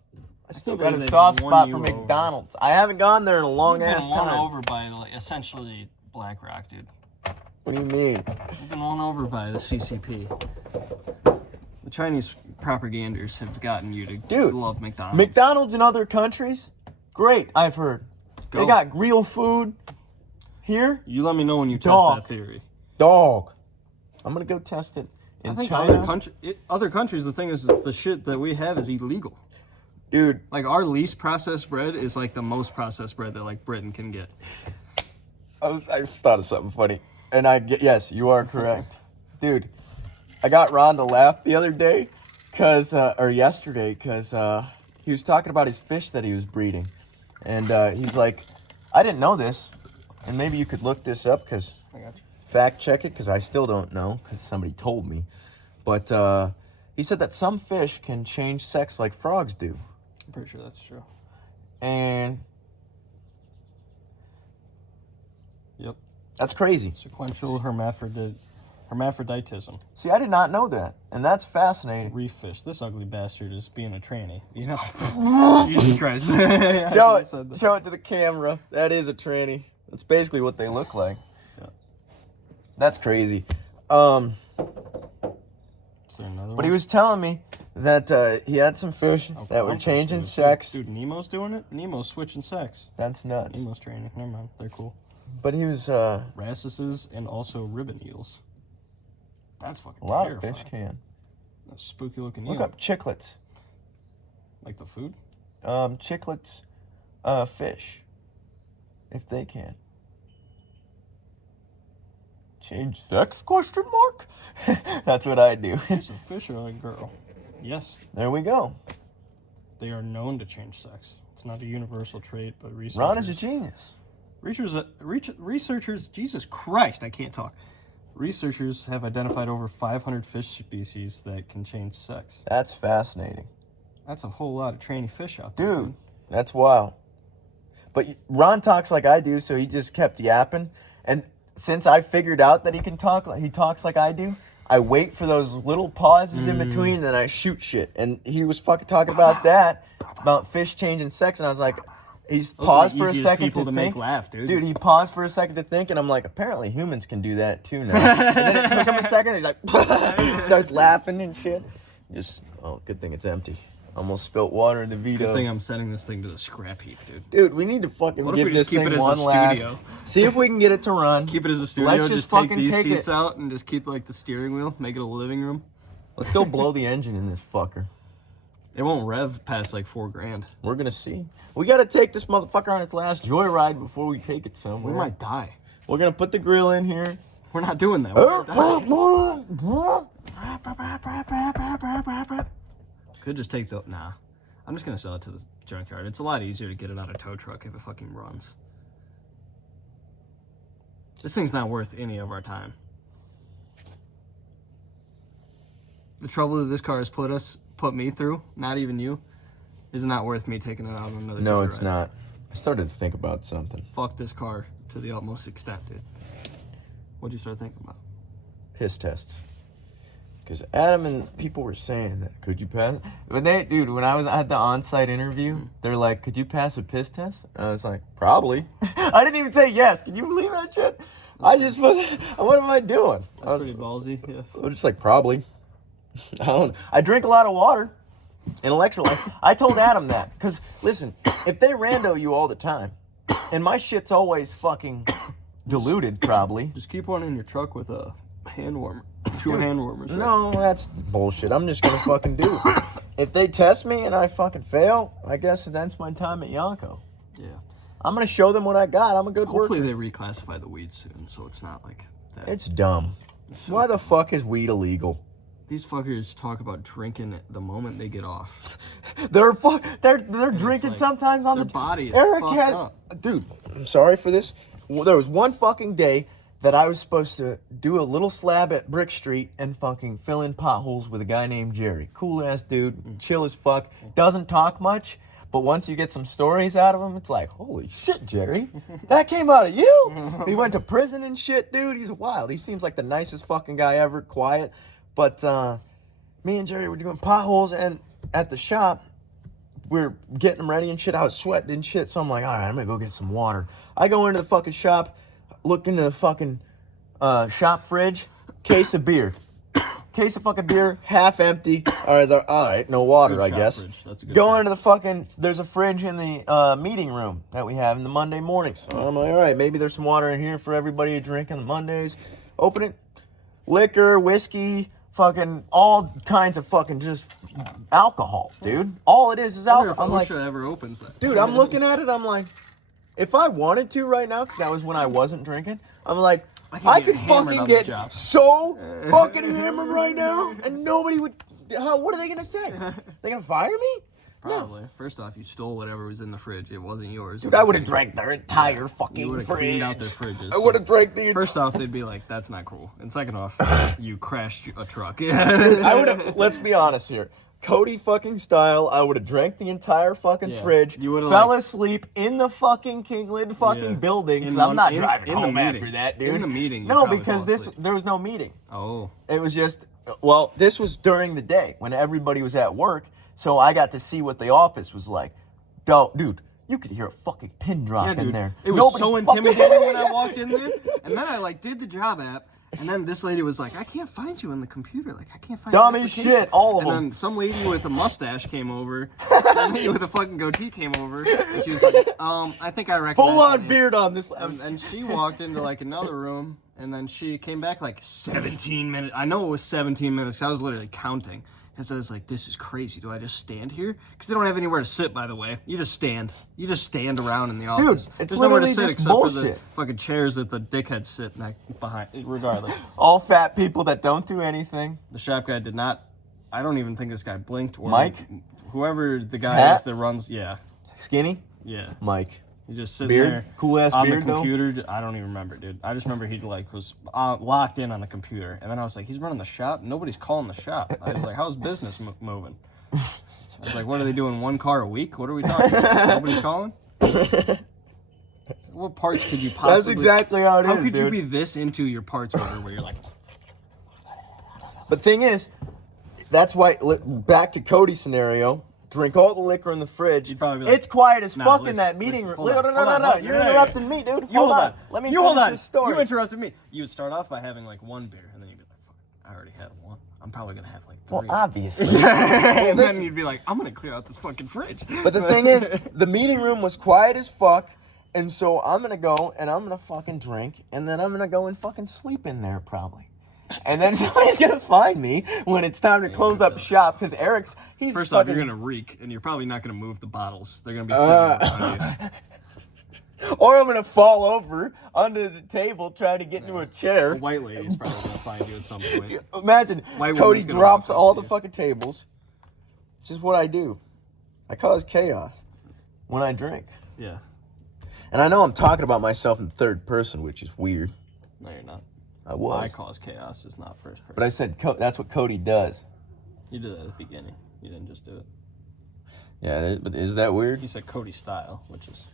I still can't got believe a they've soft won spot you for over. McDonald's. I haven't gone there in a long You've ass been won time. over by like, essentially Black Rock, dude. What do you mean? You've been won over by the CCP. The Chinese propaganders have gotten you to Dude, love McDonald's. McDonald's in other countries, great, I've heard. Go. They got real food. Here, You let me know when you Dog. test that theory. dog. I'm gonna go test it in I think China. other countries, the thing is, the shit that we have is illegal. Dude, Like, our least processed bread is like the most processed bread that like Britain can get. I thought of something funny. And yes, you are correct. Dude, I got Ron to laugh the other day, or yesterday, because he was talking about his fish that he was breeding. And he's like, I didn't know this. And maybe you could look this up, because I got you. fact check it, because I still don't know, because somebody told me. But he said that some fish can change sex like frogs do. I'm pretty sure that's true. And Yep. that's crazy. Sequential hermaphroditism. See, I did not know that. And that's fascinating. Reef fish. This ugly bastard is being a tranny. You know? Jesus Christ. Show it to the camera. That is a tranny. That's basically what they look like. Yeah. That's crazy. Is there another But one? he was telling me that he had some fish that were Clownfish, changing dude. sex. Dude, Nemo's doing it? Nemo's switching sex. That's nuts. Nemo's training. Never mind. They're cool. But he was Wrassuses and also ribbon eels. That's fucking a lot terrifying. of fish can. A spooky looking Look eel. up chicklets. Like the food? Chicklets fish. If they can. Change sex? Question mark? That's what I do. Is a fish or a girl? Yes. There we go. They are known to change sex. It's not a universal trait, but researchers... Ron is a genius. Researchers, Jesus Christ, I can't talk. Researchers have identified over 500 fish species that can change sex. That's fascinating. That's a whole lot of tranny fish out there. Dude, that's wild. But Ron talks like I do, so he just kept yapping. And since I figured out that he can talk, he talks like I do, I wait for those little pauses in between, and then I shoot shit. And he was fucking talking about that, about fish changing sex, and I was like, He's Those paused are the for a easiest second people to to think. make laugh, dude. Dude, he paused for a second to think, and I'm like, apparently humans can do that too now. And then it took him a second. He's like, starts laughing and shit. Just, oh, good thing it's empty. Almost spilt water in the Vito. Good thing I'm sending this thing to the scrap heap, dude. Dude, we need to fucking What if give we this just keep thing it as a one last. studio? See if we can get it to run. Keep it as a studio. Let's Just fucking take these take seats it. out and just keep like the steering wheel. Make it a living room. Let's go blow the engine in this fucker. It won't rev past like $4,000. We're gonna see. We gotta take this motherfucker on its last joyride before we take it somewhere. We might die. We're gonna put the grill in here. We're not doing that. We're gonna die. Could just take the... Nah. I'm just gonna sell it to the junkyard. It's a lot easier to get it on a tow truck if it fucking runs. This thing's not worth any of our time. The trouble that this car has put me through, not even you, is not worth me taking it out on another No, joyride. it's not. I started to think about something. Fuck this car to the utmost extent, dude. What'd you start thinking about? Piss tests. Because Adam and people were saying that, could you pass? When I was at the on-site interview, they're like, could you pass a piss test? And I was like, probably. I didn't even say yes. Can you believe that shit? I just was, what am I doing? That's pretty ballsy, yeah. I was just like, probably. I drink a lot of water and electrolytes. I told Adam that. Because, listen, if they rando you all the time, and my shit's always fucking diluted, probably. Just keep one in your truck with a hand warmer. Two hand warmers. Right? No, that's bullshit. I'm just gonna fucking do it. If they test me and I fucking fail, I guess that's my time at Yonko. Yeah. I'm gonna show them what I got. I'm a good Hopefully worker. they reclassify the weed soon, so it's not like that. It's dumb. So Why the fuck is weed illegal? these fuckers talk about drinking the moment they get off. They're drinking like, sometimes on their the body is Eric fucked has, up. dude. I'm sorry for this. There was one fucking day that I was supposed to do a little slab at Brick Street and fucking fill in potholes with a guy named Jerry. Cool ass dude, chill as fuck, doesn't talk much, but once you get some stories out of him, it's like, holy shit, Jerry, that came out of you? He went to prison and shit, dude. He's wild. He seems like the nicest fucking guy ever, quiet. But me and Jerry were doing potholes, and at the shop, we're getting them ready and shit. I was sweating and shit, so I'm like, all right, I'm gonna go get some water. I go into the fucking shop, look into the fucking shop fridge, case of beer. Case of fucking beer, half empty. All right, no water, Good I shop guess. fridge. That's a good Go shop. into the fucking, there's a fridge in the meeting room that we have in the Monday mornings. So I'm like, all right, maybe there's some water in here for everybody to drink on the Mondays. Open it. Liquor, whiskey, fucking all kinds of fucking just alcohol, dude. All it is I wonder alcohol. if I'm like, OSHA ever opens that. dude, I'm looking at it, I'm like, if I wanted to right now, because that was when I wasn't drinking, I'm like, I could hammered fucking on the get job. so fucking hammered right now, and nobody would, what are they going to say? They going to fire me? Probably. First off, you stole whatever was in the fridge. It wasn't yours. Dude, I would have drank their entire You fucking would have fridge. cleaned out their fridges. I would have drank the entire... First off, they'd be like, that's not cool. And second off, you crashed a truck. I would have, let's be honest here. Cody fucking style, I would have drank the entire fucking fridge, you would've, fell like- asleep in the fucking Kingland fucking Yeah. building, because In I'm one- not in- driving in the home meeting. after that, dude. In the meeting, you'd No, probably because fall asleep. there was no meeting. Oh. It was just, well, this was during the day when everybody was at work, so I got to see what the office was like. Dude, you could hear a fucking pin drop Yeah, in dude. there. It was Nobody so fucking- intimidating when I walked in there. And then I did the job app. And then this lady was like, I can't find you on the computer. Like, I can't find Dumb your as application." shit, all of and them. then some lady with a mustache came over. Some lady with a fucking goatee came over. And she was like, I think I recognize Full on that name." beard on this. And she walked into like another room. And then she came back like 17 minutes. I know it was 17 minutes 'cause I was literally counting. And so I was like, this is crazy. Do I just stand here? Because they don't have anywhere to sit, by the way. You just stand. You just stand around in the office. it's There's nowhere to literally sit just except for the bullshit. fucking chairs that the dickheads sit behind. Regardless. All fat people that don't do anything. The shop guy did not. I don't even think this guy blinked. Or Mike? Whoever the guy Matt? is that runs. Yeah. Skinny? Yeah. Mike. He just sitting Beard? there Cool ass on beard, the computer. I don't even remember, dude. I just remember he was locked in on the computer, and then I was like, "He's running the shop. Nobody's calling the shop." I was like, "How's business moving?" I was like, "What are they doing? One car a week? What are we talking about? Nobody's calling." What parts could you possibly? That's exactly how it is, How could you dude. be this into your parts order where you're like, But thing is, that's why, back to Cody's scenario, drink all the liquor in the fridge. You'd probably be like, It's quiet as "Nah, fuck in listen, that meeting room. hold on, No, hold on, no, hold on. you're Yeah, interrupting me, dude. You Hold on. Let me finish this story. You interrupted me. You would start off by having like one beer, and then you'd be like, fuck, I already had one. I'm probably gonna have like 3. Well, obviously. And then you'd be like, I'm gonna clear out this fucking fridge. But the thing is, the meeting room was quiet as fuck, and so I'm gonna go and I'm gonna fucking drink, and then I'm gonna go and fucking sleep in there probably. And then somebody's gonna find me when it's time to close up shop, because he's First fucking... off, you're gonna reek, and you're probably not gonna move the bottles. They're gonna be sitting in front of you. Or I'm gonna fall over under the table trying to get into a chair. A white lady's probably gonna find you at some point. Imagine White Cody woman's gonna drops walk up all to the you. fucking tables. It's just what I do. I cause chaos when I drink. Yeah. And I know I'm talking about myself in third person, which is weird. No, you're not. I was. I cause chaos is not first person. But I said that's what Cody does. You did that at the beginning. You didn't just do it. Yeah, but is that weird? You said Cody style, which is...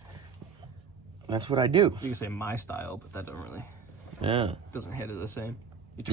That's what I do. You can say my style, but that doesn't hit it the same. That's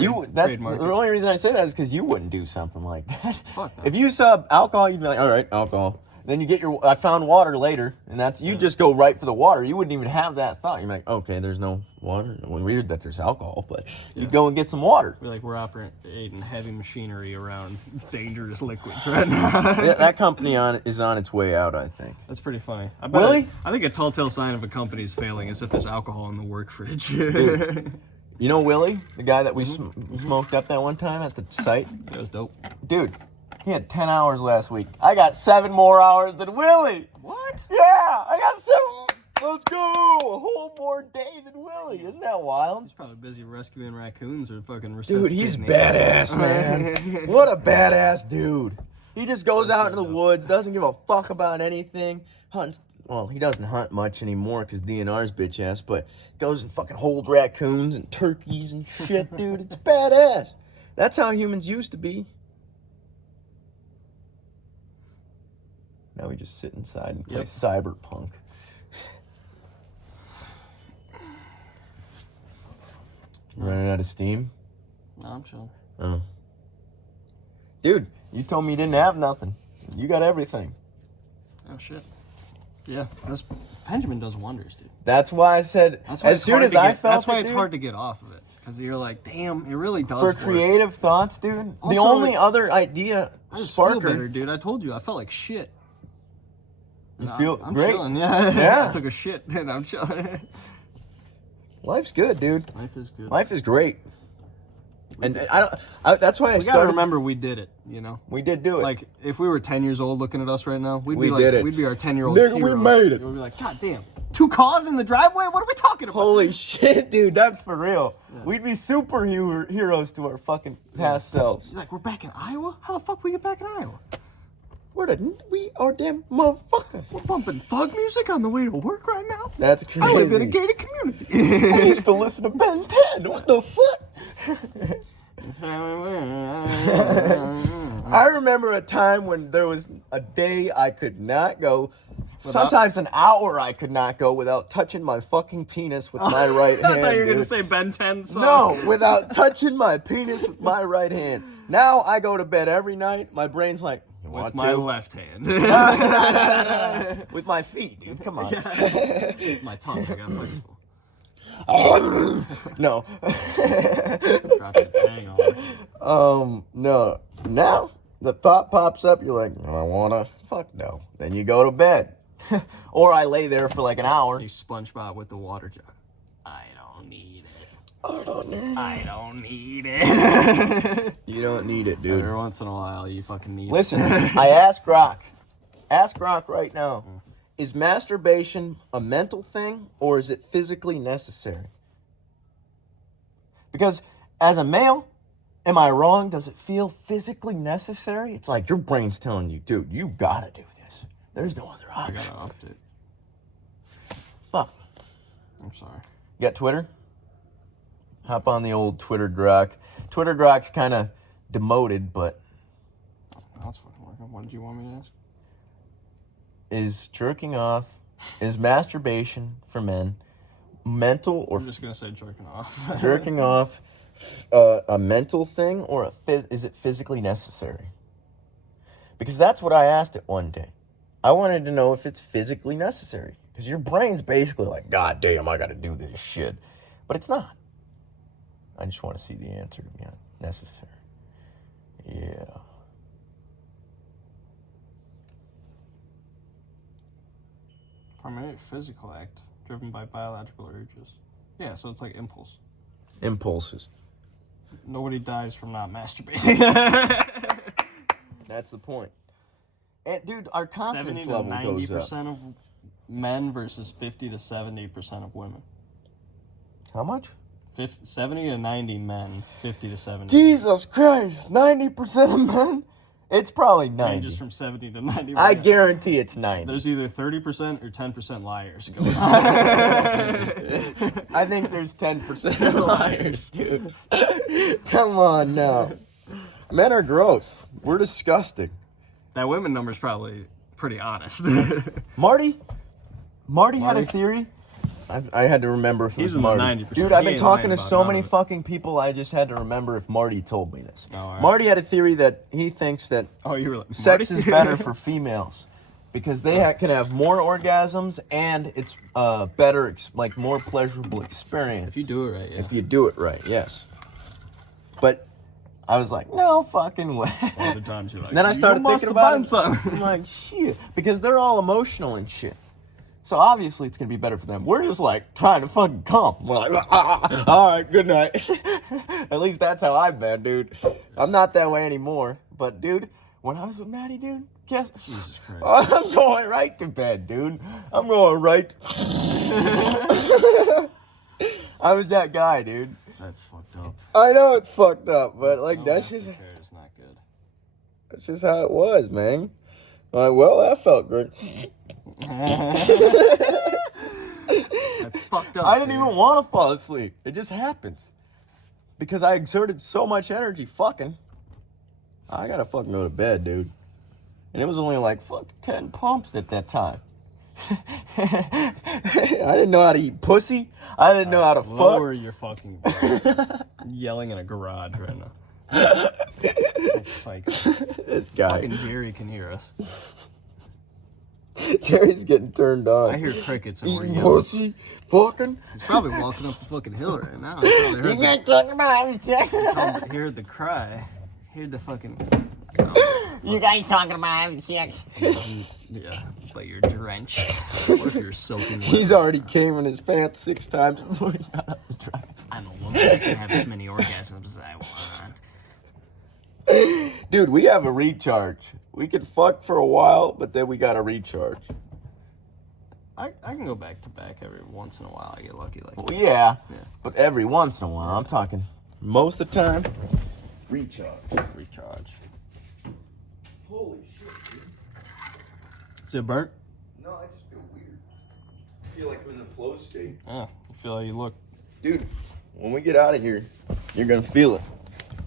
trademark the it. only reason I say that is because you wouldn't do something like that. Fuck no. If you saw alcohol, you'd be like, all right, alcohol. Then you get I found water later, and you just go right for the water. You wouldn't even have that thought. You're like, okay, there's no water. Well, weird that there's alcohol, but you go and get some water. We're operating heavy machinery around dangerous liquids right now. That company is on its way out, I think. That's pretty funny. Really? I think a telltale sign of a company is failing is if there's alcohol in the work fridge. Dude, you know Willie, the guy that we smoked up that one time at the site? That was dope. Dude, he had 10 hours last week. I got 7 more hours than Willie. What? Yeah, I got 7. Let's go. A whole more day than Willie. Isn't that wild? He's probably busy rescuing raccoons or fucking Dude, resuscitating. he's badass, man. What a badass dude. He just goes out into the woods, doesn't give a fuck about anything. Hunts. Well, he doesn't hunt much anymore because DNR's bitch ass, but goes and fucking holds raccoons and turkeys and shit, dude. It's badass. That's how humans used to be. Now we just sit inside and play Cyberpunk. You running out of steam? No, I'm chilling. Oh. Dude, you told me you didn't have nothing. You got everything. Oh, shit. Yeah, Benjamin does wonders, dude. That's why I said, as soon as I felt That's why it, it's dude, hard to get off of it. Because you're like, damn, it really does for work. creative thoughts, dude. The Also, only other idea, I just feel Sparker. better, dude. I told you, I felt like shit. You feel I'm great. chilling, yeah. Yeah. I took a shit and I'm chilling. Life's good, dude. Life is good. Life is great. And that's why I We gotta started. remember we did it, you know? We did do it. Like, if we were 10 years old looking at us right now, we'd We be like, did it. we'd be our 10-year-old Nigga, we heroes. made it. We'd be like, God damn, 2 cars in the driveway? What are we talking about? Holy shit, dude, that's for real. Yeah. We'd be superheroes to our fucking past selves. You're like, we're back in Iowa? How the fuck we get back in Iowa? We are damn motherfuckers. We're bumping thug music on the way to work right now? That's crazy. I live in a gated community. I used to listen to Ben 10. What the fuck? I remember a time when there was a day I could not go, sometimes an hour I could not go without touching my fucking penis with my right hand. I thought you were going to dude. say Ben 10 song. No, without touching my penis with my right hand. Now I go to bed every night. My brain's like, you want With my to? left hand. With my feet, dude. Come on. My tongue, I got flexible. No. Drop your tang on. No. Now the thought pops up. You're like, I wanna. Fuck no. Then you go to bed, or I lay there for like an hour. You SpongeBob with the water jug. I don't need it. I don't need. I don't need it. You don't need it, dude. Every once in a while, you fucking need Listen, it. I asked Grok. Ask Grok right now. Is masturbation a mental thing or is it physically necessary? Because as a male, am I wrong? Does it feel physically necessary? It's like your brain's telling you, dude, you gotta do this. There's no other I option. got an update. Fuck. I'm sorry. You got Twitter? Hop on the old Twitter Grok. Twitter Grok's kind of demoted, but That's fucking working. What did you want me to ask? is jerking off, is masturbation for men mental or I'm just going to say jerking off. jerking off a mental thing or is it physically necessary? Because that's what I asked it one day. I wanted to know if it's physically necessary. Because your brain's basically like, God damn, I got to do this shit. But it's not. I just want to see the answer to be necessary. Yeah. Primarily physical act driven by biological urges. Yeah, so it's like impulse. Impulses. Nobody dies from not masturbating. That's the point. And dude, our confidence 70 to level goes up. 90% of men versus 50 to 70% of women. How much? 70 to 90 men, 50 to 70. Jesus Christ, 90% of men? It's probably 90. Ranges from 70 to 90. I guarantee it's 90. There's either 30% or 10% liars. I think there's 10% liars, dude. Come on now. Men are gross. We're disgusting. That women number's probably pretty honest. Marty had a theory. I had to remember if it was He's in the Marty. 90%. Dude, I've been He ain't talking lying to about so none many of it. fucking people, I just had to remember if Marty told me this. Oh, all right. Marty had a theory that he thinks that Oh, you were like, sex Marty? is better for females because they can have more orgasms and it's better, like more pleasurable experience. If you do it right, yeah. If you do it right, yes. But I was like, no fucking way. Other times you're like, Then I started thinking about it. I'm like, shit. Because they're all emotional and shit. So obviously it's going to be better for them. We're just like trying to fucking come. We're like, all right, good night. At least that's how I've been, dude. I'm not that way anymore. But, dude, when I was with Maddie, dude, guess. Jesus Christ. I'm going right to bed, dude. I'm going right. I was that guy, dude. That's fucked up. I know it's fucked up, but like No that's just aftercare is not good. that's just how it was, man. I'm like, well, that felt good. That's fucked up. I didn't even want to fall asleep. It just happens. Because I exerted so much energy fucking. I gotta fucking go to bed, dude. And it was only like 10 pumps at that time. I didn't know how to eat pussy. I didn't know how to Lower fuck. your fucking voice. Yelling in a garage right now. It's like This guy. fucking Jerry can hear us. Jerry's getting turned on. I hear crickets and we're Eating yelling. pussy, fucking. He's probably walking up the fucking hill right now. He probably You heard ain't talking about having sex. he heard the cry. He heard the fucking. You guys talking about having sex? Yeah, but you're drenched. What if you're soaking wet? He's already came in his pants 6 times before he got up the drive. I'm a woman. I can have as many orgasms as I want. Dude, we have a recharge. We could fuck for a while, but then we gotta recharge. I can go back to back every once in a while. I get lucky like that. Well, yeah, Yeah. but every once in a while. I'm talking most of the time. Recharge. Recharge. Holy shit, dude. Is it burnt? No, I just feel weird. I feel like I'm in the flow state. Yeah, I feel how you look. Dude, when we get out of here, you're gonna feel it.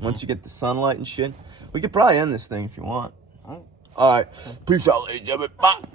Once you get the sunlight and shit. We could probably end this thing if you want. Alright. Alright. Peace out, ladies and gentlemen. Bye.